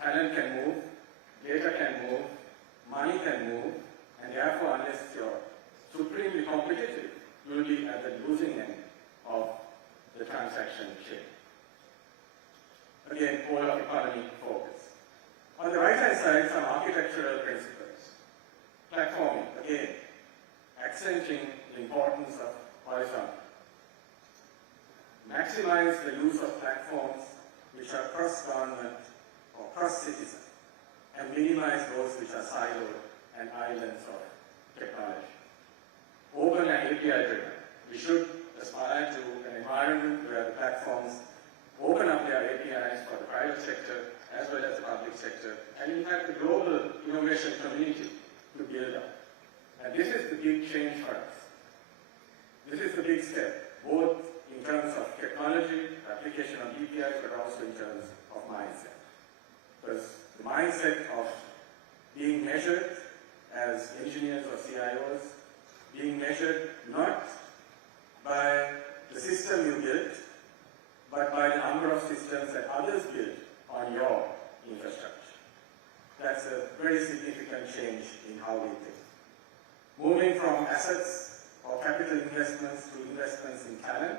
Talent can move, data can move, money can move, and therefore, unless you're supremely competitive, you will be at the losing end of the transaction chain. Again, whole of economy focus. On the right-hand side, some architectural principles. Platforming, again, accenting the importance of horizontal. Maximize the use of platforms which are cross-government or cross-citizen, and minimize those which are siloed and islands of technology. Open and API-driven. We should aspire to an environment where the platforms open up their APIs for the private sector as well as the public sector, and in fact the global innovation community to build up. And this is the big change for us. This is the big step, both in terms of technology, application of DPIs, but also in terms of mindset. Because the mindset of being measured as engineers or CIOs, being measured not by the system you built, but by the number of systems that others build on your infrastructure. That's a very significant change in how we think. Moving from assets or capital investments to investments in talent,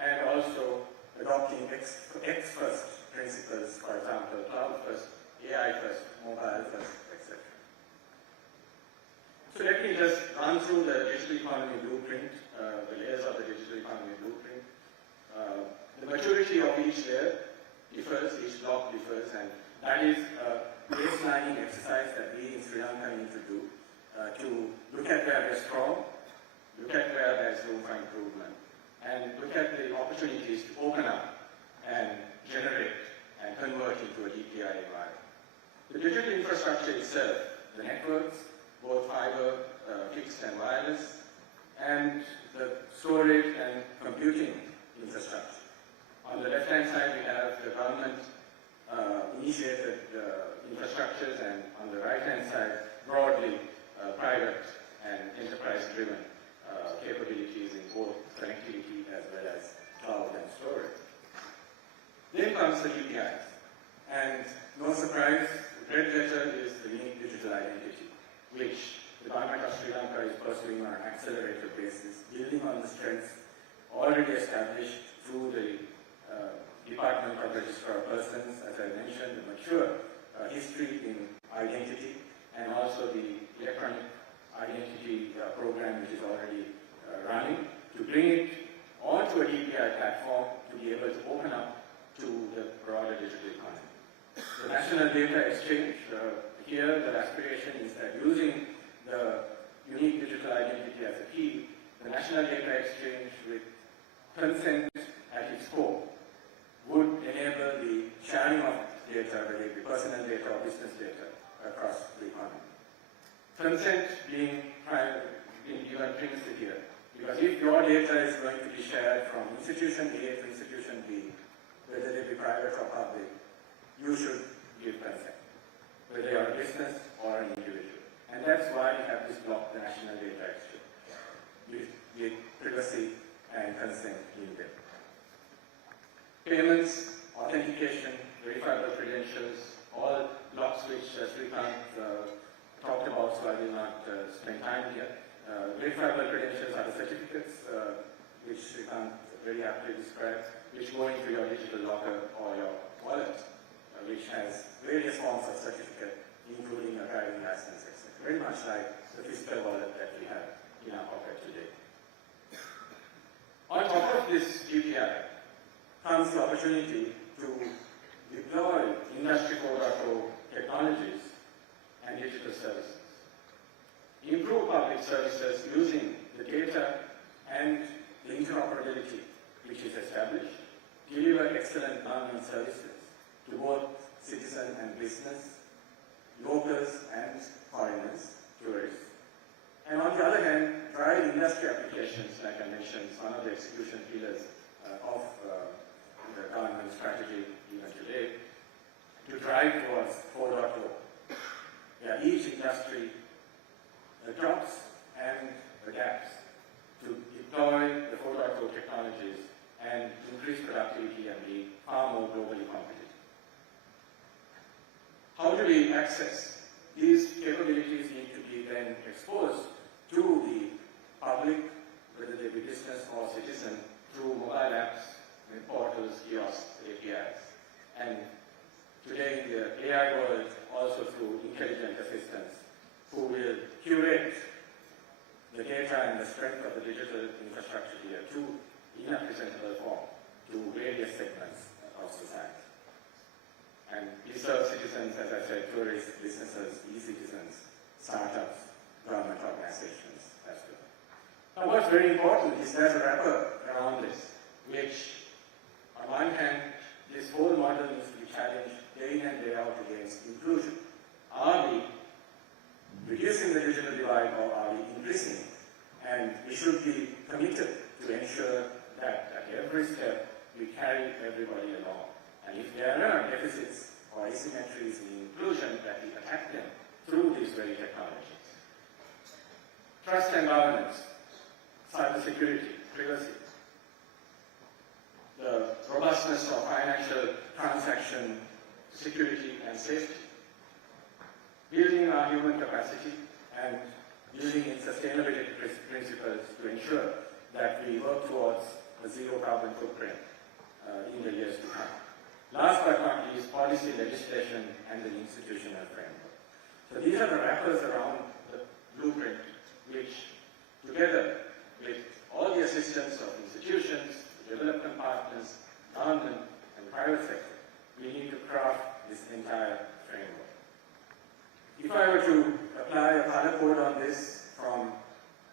and also adopting X-first principles, for example, cloud first, AI first, mobile first, etc. So let me just run through the digital economy blueprint, the layers of the digital economy blueprint. The maturity of each layer differs, each block differs, and that is a baselining exercise that we in Sri Lanka need to do to look at where we're strong, look at where there's room for improvement, and look at the opportunities to open up and generate and convert into a DPI environment. The digital infrastructure itself, the networks, both fiber, fixed and wireless, and the storage and computing infrastructure. On the left-hand side, we have the government initiated infrastructures, and on the right-hand side, broadly private and enterprise-driven capabilities in both connectivity as well as cloud and storage. Then comes the DPIs. And no surprise, the red letter is the unique digital identity, which the government of Sri Lanka is pursuing on an accelerated basis, building on the strengths already established through the Department of Registrar of Persons, as I mentioned, the mature history in identity, and also the electronic identity program which is already running, to bring it onto a DPI platform to be able to open up to the broader digital economy. The National Data Exchange, here the aspiration is that using the unique digital identity as a key, the National Data Exchange with consent at its core would enable the sharing of data, whether it be personal data or business data, across the economy. Consent being given principle here, because if your data is going to be shared from institution A to institution B, whether they be private or public, you should give consent, whether you are a business or an individual. And that's why we have this block, the National Data Exchange, with privacy and consent in there. Payments, authentication, verifiable credentials, all blocks which Srikanth talked about, so I will not spend time here. Verifiable credentials are the certificates which Srikanth very aptly described, which go into your digital locker or your wallet, which has various forms of certificate, including a driving license, etc. Very much like the physical wallet that we have in our pocket today. On top of this DPI comes the opportunity to deploy Industry 4.0 technologies and digital services. Improve public services using the data and the interoperability which is established, deliver excellent government services to both citizen and business, locals and foreigners, tourists. And on the other hand, drive industry applications, like I mentioned, is one of the execution pillars of the government strategy even today, to drive towards 4.0. Yeah, each industry, the drops and the gaps, to deploy the 4.0 technologies and increase productivity and be far more globally competitive. How do we access? These capabilities need to be then exposed to the public, whether they be business or citizen, through mobile apps, portals, kiosks, APIs. And today in the AI world, also through intelligent assistants who will curate the data and the strength of the digital infrastructure here in a presentable form to various segments of society. And we serve citizens, as I said, tourists, businesses, e-citizens, startups, government organizations as well. Now what's very important is there's a wrapper around this, which on one hand, this whole model needs to be challenged day in and day out against inclusion. Are we reducing the digital divide or are we increasing it? And we should be committed to ensure that at every step we carry everybody along. And if there are deficits or asymmetries in inclusion, that we attack them through these very technologies. Trust and governance, cybersecurity, privacy, the robustness of financial transaction security and safety, building our human capacity and building in sustainability principles to ensure that we work towards a zero carbon footprint in the years to come. Last but not least, policy, legislation, and the institutional framework. So these are the wrappers around the blueprint, which together with all the assistance of institutions, development partners, government, and private sector, we need to craft this entire framework. If I were to apply a color code on this, from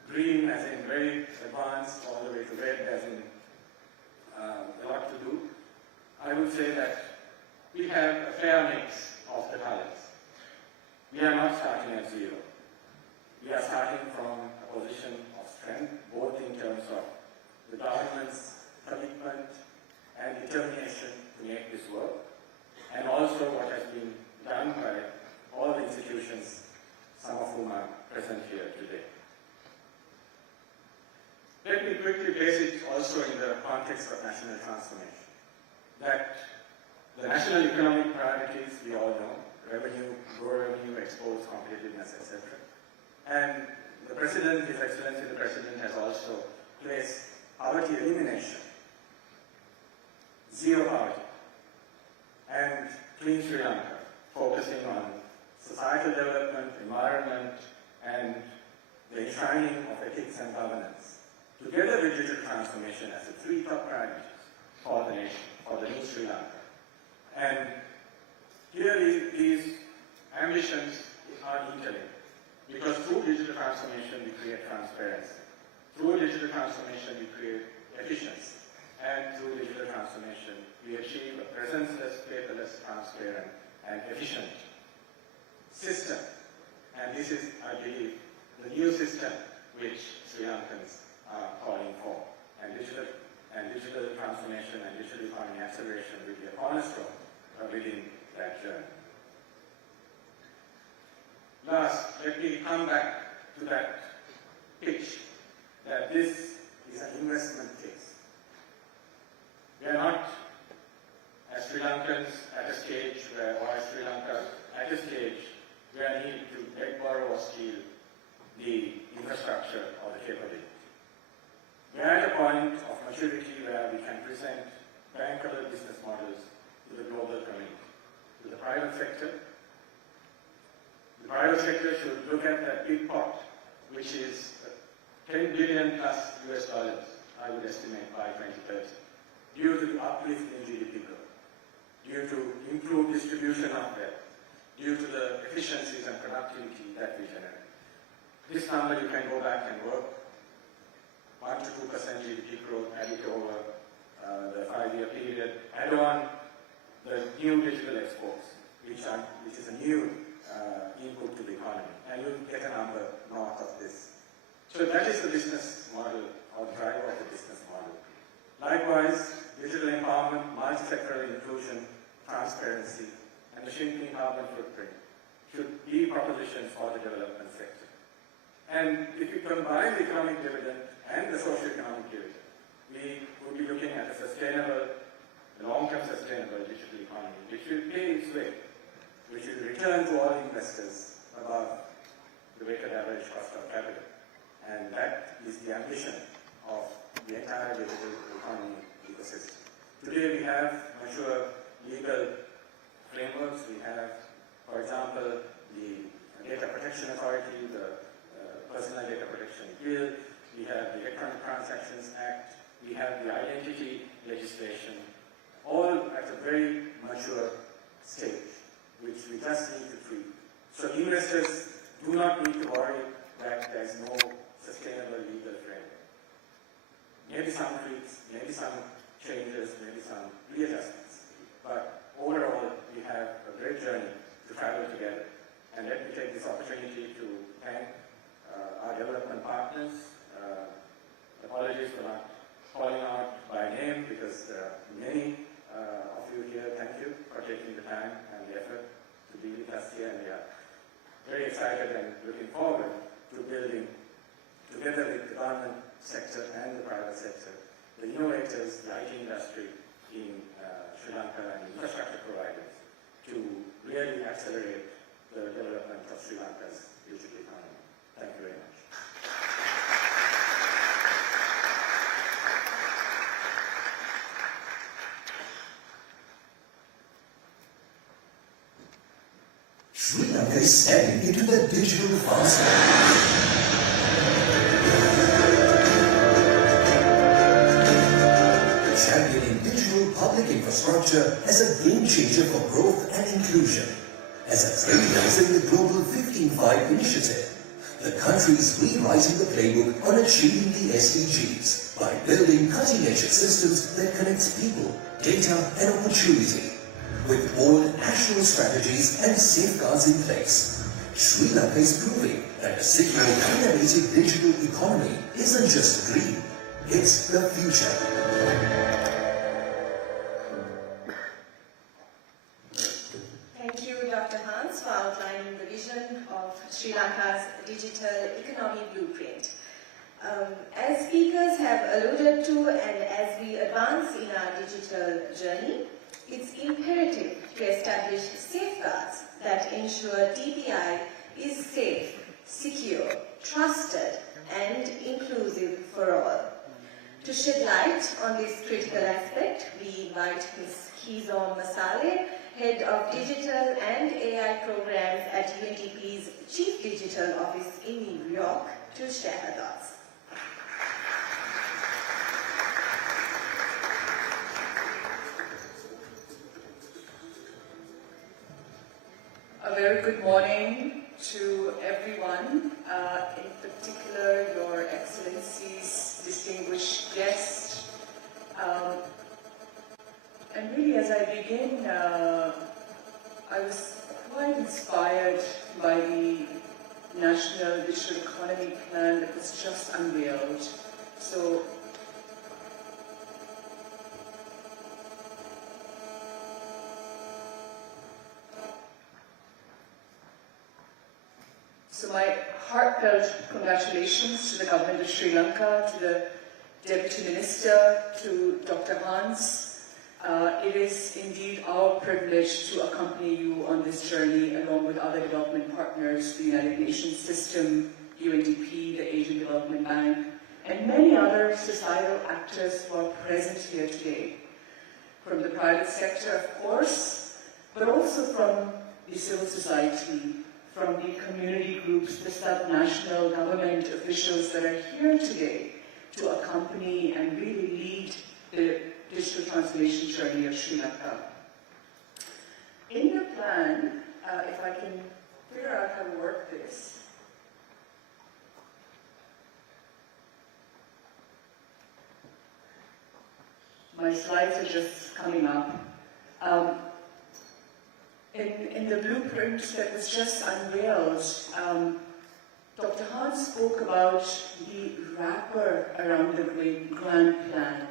green as in very advanced all the way to red as in a lot to do, I would say that we have a fair mix of the colors. We are not starting at zero. We are starting from a position of strength, both in terms of the government's commitment and determination to make this work, and also what has been done by all the institutions, some of whom are present here today. Let me quickly place it also in the context of national transformation. That The national economic priorities, we all know, revenue, grow revenue, exports, competitiveness, etc. And the President, His Excellency the President, has also placed poverty elimination, zero poverty, and Clean Sri Lanka, focusing on societal development, environment, and the enshrining of ethics and governance, together with digital transformation as the three top priorities for the nation, for the new Sri Lanka. And clearly these ambitions are interlinked, because through digital transformation we create transparency. Through digital transformation we create efficiency. And through digital transformation we achieve a presenceless, paperless, transparent, and efficient system. And this is, I believe, the new system which Sri Lankans are calling for. And digital transformation and digital economy acceleration will be a cornerstone within that journey. Last, let me come back to that pitch that this is an investment case. We are not, as Sri Lankans, at a stage where, or as Sri Lanka, at a stage where we need to beg, borrow, or steal the infrastructure or the capability. We are at a point of maturity where we can present bankable business models to the global community, to the private sector. The private sector should look at that big pot, which is 10 billion plus US dollars, I would estimate, by 2030, due to the uplift in GDP growth, due to improved distribution of wealth, due to the efficiencies and productivity that we generate. This number you can go back and work, 1 to 2% GDP growth, add it over the 5-year period, add on the new digital exports, which is a new input to the economy, and you get a number north of this. So that is the business model, or driver of the business model. Likewise, digital empowerment, multi-sectoral inclusion, transparency, and the shrinking carbon footprint should be propositions for the development sector. And if you combine the economic dividend and the socio-economic dividend, we would be looking at a sustainable, long-term sustainable digital economy, which will pay its way, which will return to all investors above the weighted average cost of capital. And that is the ambition of the entire digital economy ecosystem. Today we have mature legal frameworks. We have, for example, the Data Protection Authority, the Personal Data Protection Bill, we have the Electronic Transactions Act, we have the identity legislation, all at a very mature stage, which we just need to tweak. So investors do not need to worry that there is no sustainable legal framework. Maybe some tweaks, maybe some changes, maybe some readjustments, but overall we have a great journey to travel together. And let me take this opportunity to thank our development partners. Apologies for not calling out by name, because there are many of you here. Thank you for taking the time and the effort to be with us here, and we are very excited and looking forward to building, together with the government sector and the private sector, the innovators, the IT industry in Sri Lanka and infrastructure providers, to really accelerate the development of Sri Lanka's digital economy. Thank you very much. Sri Lanka is stepping into the digital fast lane. Championing digital public infrastructure as a game changer for growth and inclusion. As a trailblazer in the Global 15-5 initiative, the country is rewriting the playbook on achieving the SDGs by building cutting-edge systems that connect people, data, and opportunity. With bold national strategies and safeguards in place, Sri Lanka is proving that a secure, innovative digital economy isn't just a dream, it's the future. Thank you, Dr. Hans, for outlining the vision of Sri Lanka's digital economy blueprint. As speakers have alluded to, and as we advance in our digital journey, it's imperative to establish safeguards that ensure DPI is safe, secure, trusted, and inclusive for all. To shed light on this critical aspect, we invite Ms. Kizon Masale, Head of Digital and AI Programs at UNDP's Chief Digital Office in New York, to share her thoughts. A very good morning to everyone, in particular Your Excellencies, distinguished guests. And really, as I begin, I was quite inspired by the National Digital Economy Plan that was just unveiled. So my heartfelt congratulations to the government of Sri Lanka, to the Deputy Minister, to Dr. Hans. It is indeed our privilege to accompany you on this journey along with other development partners, the United Nations System, UNDP, the Asian Development Bank, and many other societal actors who are present here today. From the private sector, of course, but also from the civil society, from the community groups, the sub-national government officials that are here today to accompany and really lead the digital transformation journey of Sri Lanka. In the plan, if I can figure out how to work this, my slides are just coming up. In the blueprint that was just unveiled, Dr. Hans spoke about the wrapper around the grand plan,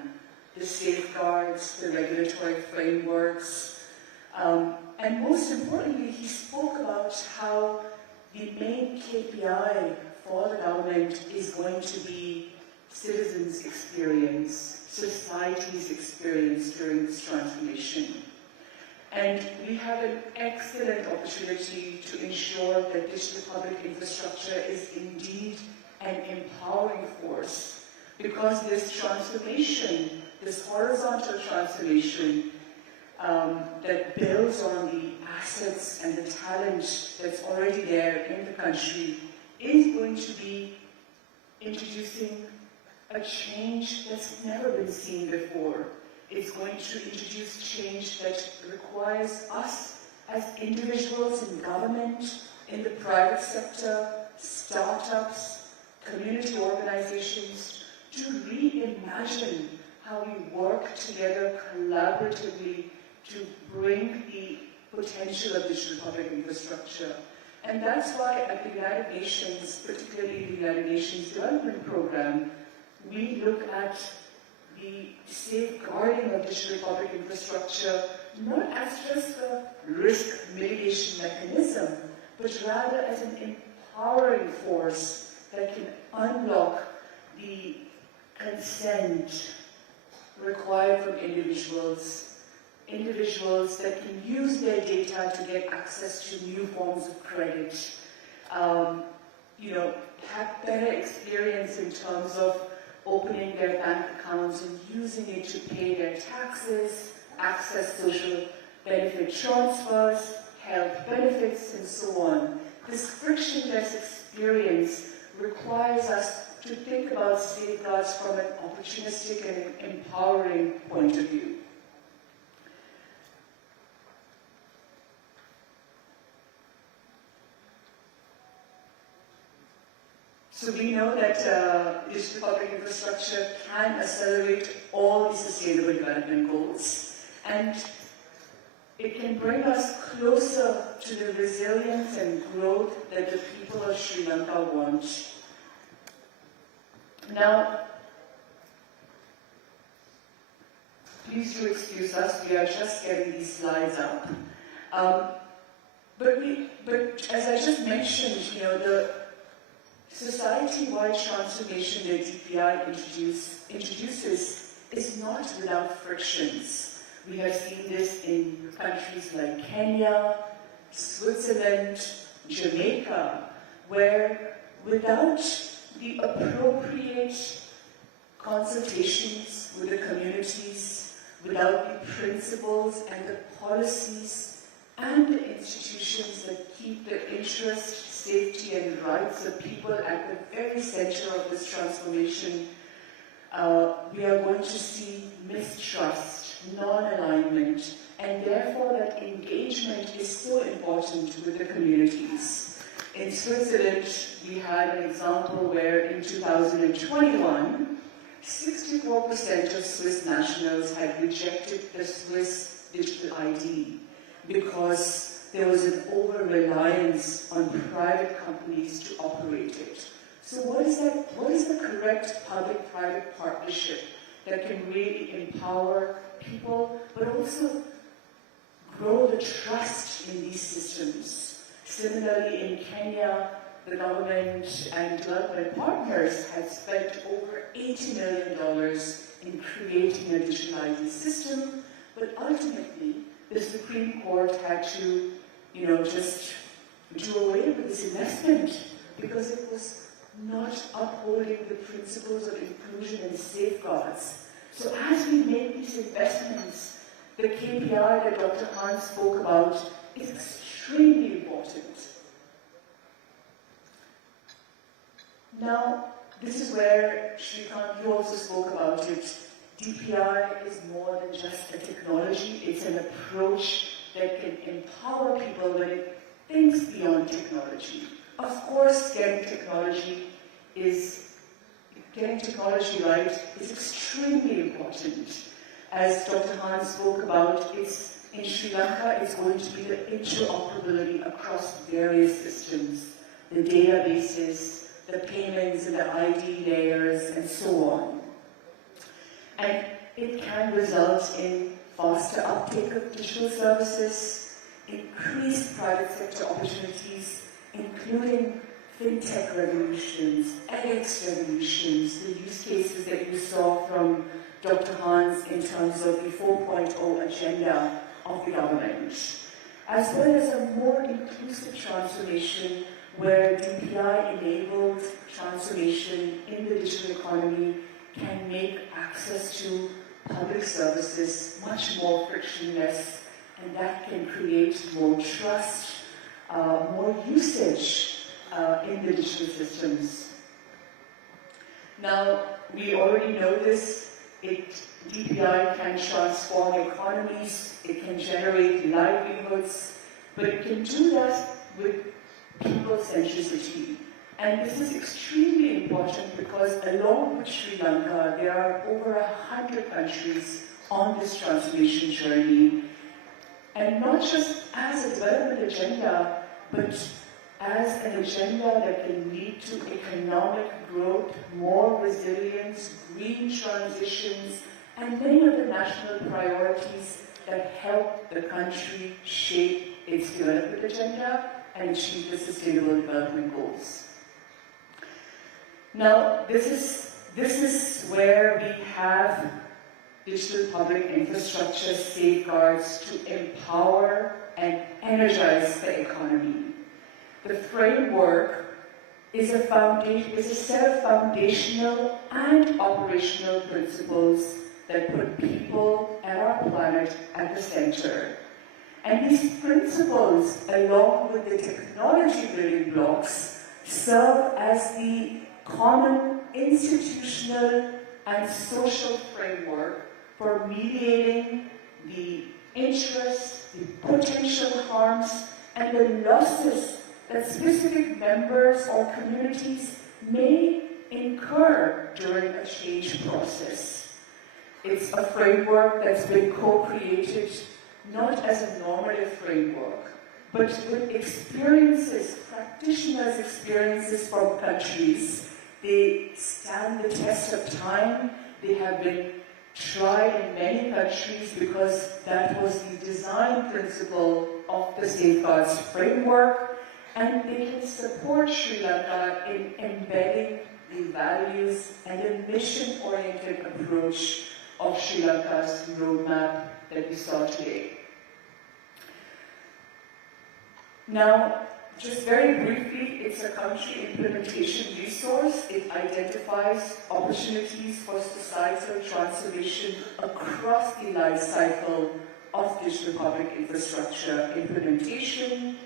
the safeguards, the regulatory frameworks, and most importantly, he spoke about how the main KPI for the government is going to be citizens' experience, society's experience during this transformation. And we have an excellent opportunity to ensure that digital public infrastructure is indeed an empowering force, because this transformation, this horizontal transformation that builds on the assets and the talent that's already there in the country is going to be introducing a change that's never been seen before. It's going to introduce change that requires us as individuals in government, in the private sector, startups, community organizations, to reimagine how we work together collaboratively to bring the potential of digital public infrastructure. And that's why at the United Nations, particularly the United Nations Development Program, we look at the safeguarding of digital public infrastructure not as just a risk mitigation mechanism, but rather as an empowering force that can unlock the consent required from individuals that can use their data to get access to new forms of credit, have better experience in terms of opening their bank accounts and using it to pay their taxes, access social benefit transfers, health benefits, and so on. This frictionless experience requires us to think about safeguards from an opportunistic and empowering point of view. So we know that digital public infrastructure can accelerate all the sustainable development goals, and it can bring us closer to the resilience and growth that the people of Sri Lanka want. Now, please do excuse us, we are just getting these slides up. But as I just mentioned, the society-wide transformation that DPI introduces is not without frictions. We have seen this in countries like Kenya, Switzerland, Jamaica, where without the appropriate consultations with the communities, without the principles and the policies and the institutions that keep the interest, safety and rights of people at the very center of this transformation, we are going to see mistrust, non-alignment, and therefore that engagement is so important with the communities. In Switzerland, we had an example where in 2021, 64% of Swiss nationals had rejected the Swiss digital ID because there was an over-reliance on private companies to operate it. So what is that? What is the correct public-private partnership that can really empower people, but also grow the trust in these systems? Similarly, in Kenya, the government and development partners had spent over $80 million in creating a digital ID system, but ultimately, the Supreme Court had to, just do away with this investment because it was not upholding the principles of inclusion and safeguards. So as we make these investments, the KPI that Dr. Hans spoke about is extremely important. Now, this is where, Shrikant, you also spoke about it. DPI is more than just a technology. It's an approach that can empower people when it thinks beyond technology. Of course, getting technology right is extremely important. As Dr. Hans spoke about, in Sri Lanka, it's going to be the interoperability across various systems, the databases, the payments and the ID layers, and so on. And it can result in faster uptake of digital services, increased private sector opportunities, including fintech revolutions, ethics revolutions, the use cases that you saw from Dr. Hans in terms of the 4.0 agenda of the government, as well as a more inclusive transformation where DPI-enabled transformation in the digital economy can make access to public services much more frictionless, and that can create more trust, more usage in the digital systems. Now, we already know this, DPI can transform economies, it can generate livelihoods, but it can do that with people centricity. And this is extremely important because along with Sri Lanka, there are over 100 countries on this transformation journey. And not just as a development agenda, but as an agenda that can lead to economic growth, more resilience, green transitions, and many of the national priorities that help the country shape its development agenda and achieve the sustainable development goals. Now, this is where we have digital public infrastructure safeguards to empower and energize the economy. The framework is a set of foundational and operational principles that put people and our planet at the center. And these principles, along with the technology building blocks, serve as the common institutional and social framework for mediating the interests, the potential harms, and the losses that specific members or communities may incur during a change process. It's a framework that's been co-created not as a normative framework, but with experiences, practitioners' experiences from countries. They stand the test of time. They have been tried in many countries because that was the design principle of the safeguards framework, and they can support Sri Lanka in embedding the values and the mission-oriented approach of Sri Lanka's roadmap that we saw today. Now, just very briefly, it's a country implementation resource. It identifies opportunities for societal transformation across the life cycle of digital public infrastructure implementation.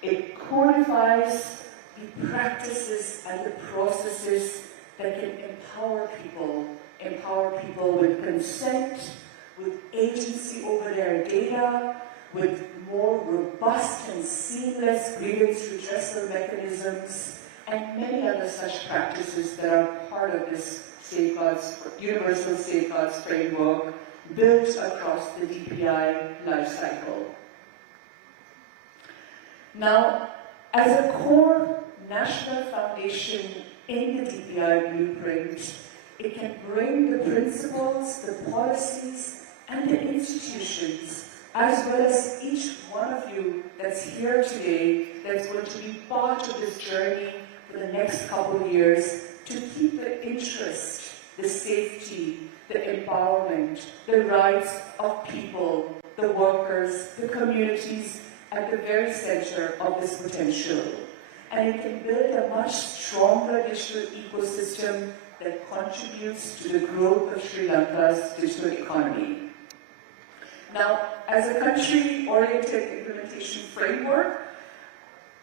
It codifies the practices and the processes that can empower people with consent, with agency over their data, with more robust and seamless grievance redressal mechanisms, and many other such practices that are part of this universal safeguards framework built across the DPI lifecycle. Now, as a core national foundation in the DPI blueprint, it can bring the principles, the policies, and the institutions, as well as each one of you that's here today, that's going to be part of this journey for the next couple of years, to keep the interest, the safety, the empowerment, the rights of people, the workers, the communities at the very center of this potential. And it can build a much stronger digital ecosystem that contributes to the growth of Sri Lanka's digital economy. Now, as a country-oriented implementation framework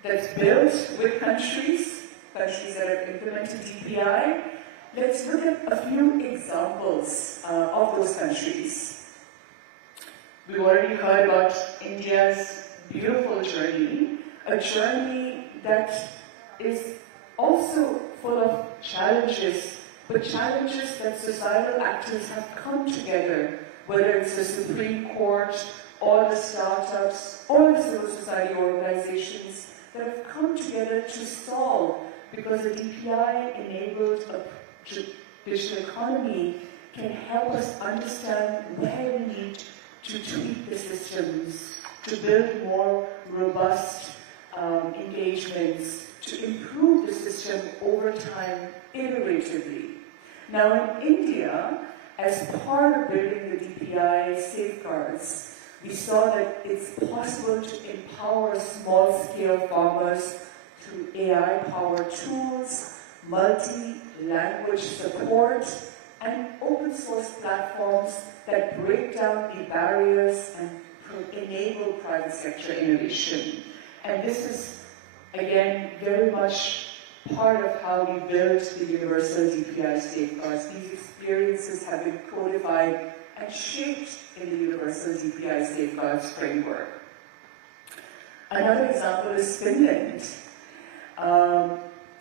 that's built with countries that have implemented DPI, let's look at a few examples of those countries. We've already heard about India's beautiful journey, a journey that is also full of challenges, but challenges that societal actors have come together, whether it's the Supreme Court, or the startups, or the civil society organizations that have come together to solve, because the DPI-enabled digital economy can help us understand where we need to tweak the systems, to build more robust engagements, to improve the system over time iteratively. Now in India, as part of building the DPI safeguards, we saw that it's possible to empower small-scale farmers through AI-powered tools, multi-language support, and open-source platforms that break down the barriers and enable private sector innovation. And this is, again, very much part of how we built the universal DPI safeguards. These experiences have been codified and shaped in the universal DPI safeguards framework. Another example is Finland.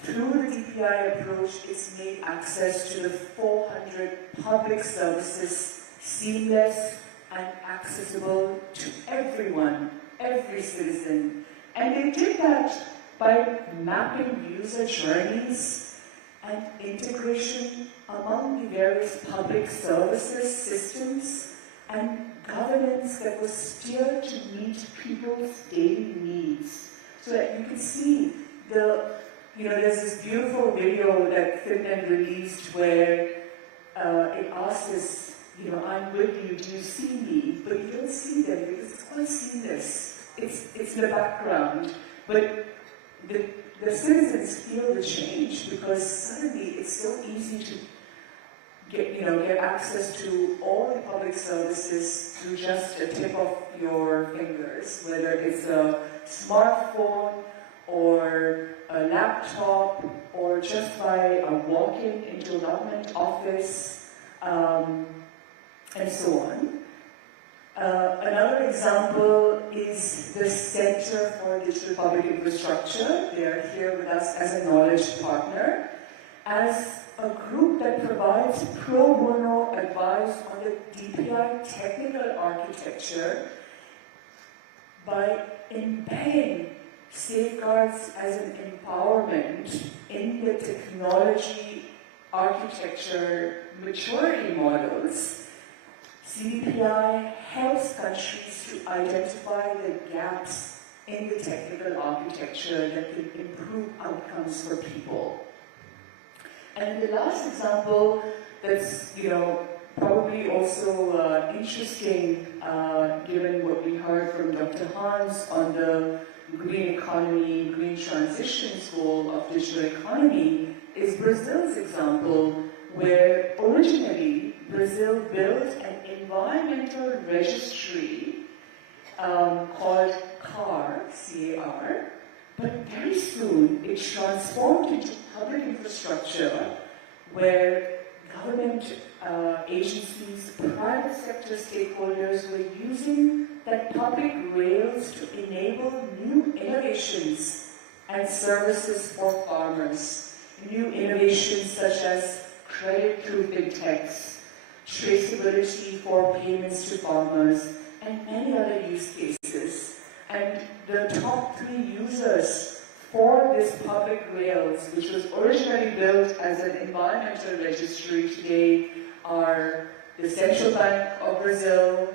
Through the DPI approach, it's made access to the 400 public services seamless and accessible to everyone, every citizen. And they did that by mapping user journeys and integration among the various public services systems and governance that was steered to meet people's daily needs. So that you can see there's this beautiful video that Finland released where it asks us, I'm with you, do you see me? But you don't see them because it's quite seamless. It's in the background. But the citizens feel the change because suddenly it's so easy to get access to all the public services through just a tip of your fingers, whether it's a smartphone or a laptop or just by walking into a government office and so on. Another example is the Center for Digital Public Infrastructure. They are here with us as a knowledge partner, as a group that provides pro bono advice on the DPI technical architecture by embedding safeguards as an empowerment in the technology architecture maturity models. CDPI helps countries to identify the gaps in the technical architecture that can improve outcomes for people. And the last example that's probably also interesting, given what we heard from Dr. Hans on the green economy, green transitions goal of digital economy, is Brazil's example, where originally Brazil built an environmental registry called CAR, C-A-R, but very soon it transformed into public infrastructure where government agencies, private sector stakeholders were using that public rails to enable new innovations and services for farmers. New innovations such as credit through fintechs, traceability for payments to farmers, and many other use cases. And the top 3 users for this public rails, which was originally built as an environmental registry, today are the Central Bank of Brazil,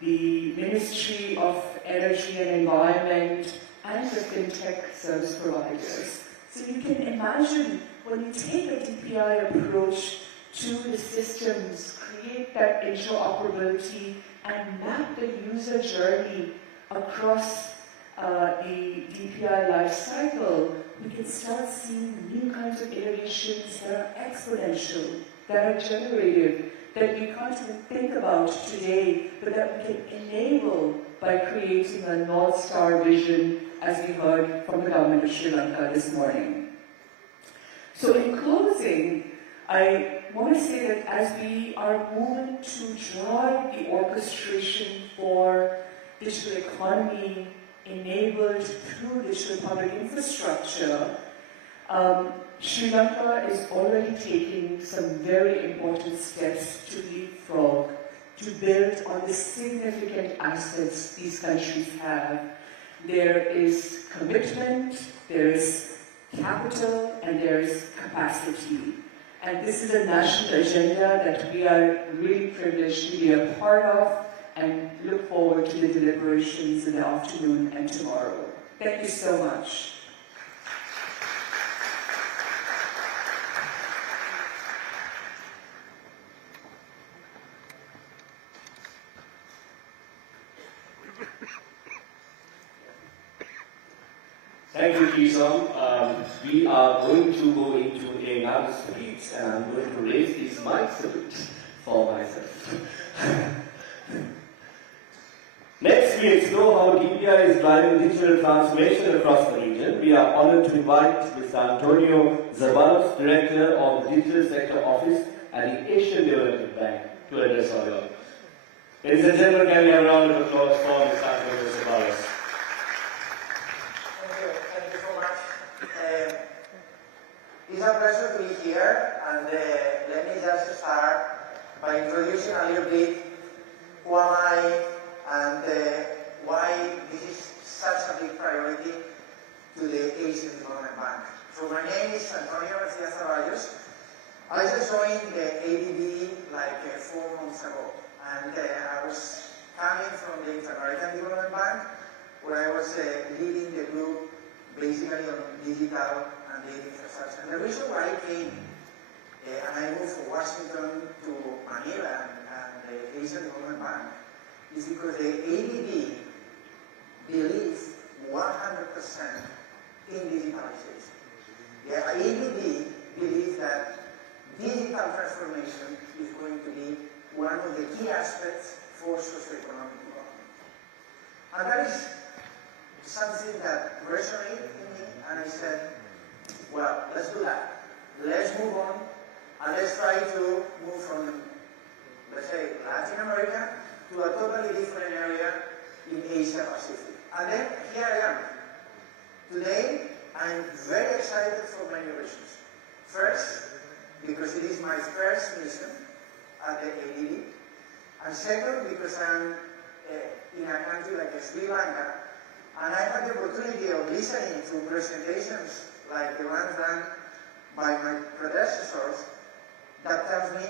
the Ministry of Energy and Environment, and the fintech service providers. So you can imagine when you take a DPI approach to the systems, create that interoperability, and map the user journey across the DPI life cycle, we can start seeing new kinds of innovations that are exponential, that are generative, that we can't even think about today, but that we can enable by creating a North Star vision, as we heard from the government of Sri Lanka this morning. So in closing, I want to say that as we are moving to drive the orchestration for digital economy enabled through digital public infrastructure, Sri Lanka is already taking some very important steps to leapfrog, to build on the significant assets these countries have. There is commitment, there is capital, and there is capacity. And this is a national agenda that we are really privileged to be a part of, and look forward to the deliberations in the afternoon and tomorrow. Thank you so much. Thank you, Kisam. We are going to go into another speech, and I'm going to raise these mics a bit for myself. Next, we explore how DPI is driving digital transformation across the region. We are honored to invite Mr. Antonio Zabalos, Director of the Digital Sector Office at the Asian Development Bank, to address our work. Ladies and gentlemen, can we have a round of applause for Mr. Antonio Zabalos? Thank you so much. It's a pleasure to be here, and let me just start by introducing a little bit who am I and why this is such a big priority to the Asian Development Bank. So my name is Antonio Garcia Zaballos. I just joined the ADB like 4 months ago, and I was coming from the Inter-American Development Bank, where I was leading the group basically on digital and data infrastructure. The reason why I came and I moved from Washington to Manila and the Asian Development Bank is because the ADB believes 100% in digitalization. The ADB believes that digital transformation is going to be one of the key aspects for socioeconomic development. And that is something that resonated in me, and I said, well, let's do that. Let's move on, and let's try to move from, let's say, Latin America to a totally different area in Asia Pacific. And then here I am. Today, I'm very excited for many reasons. First, because it is my first mission at the ADB. And second, because I'm in a country like Sri Lanka, and I had the opportunity of listening to presentations like the ones done by my predecessors that tells me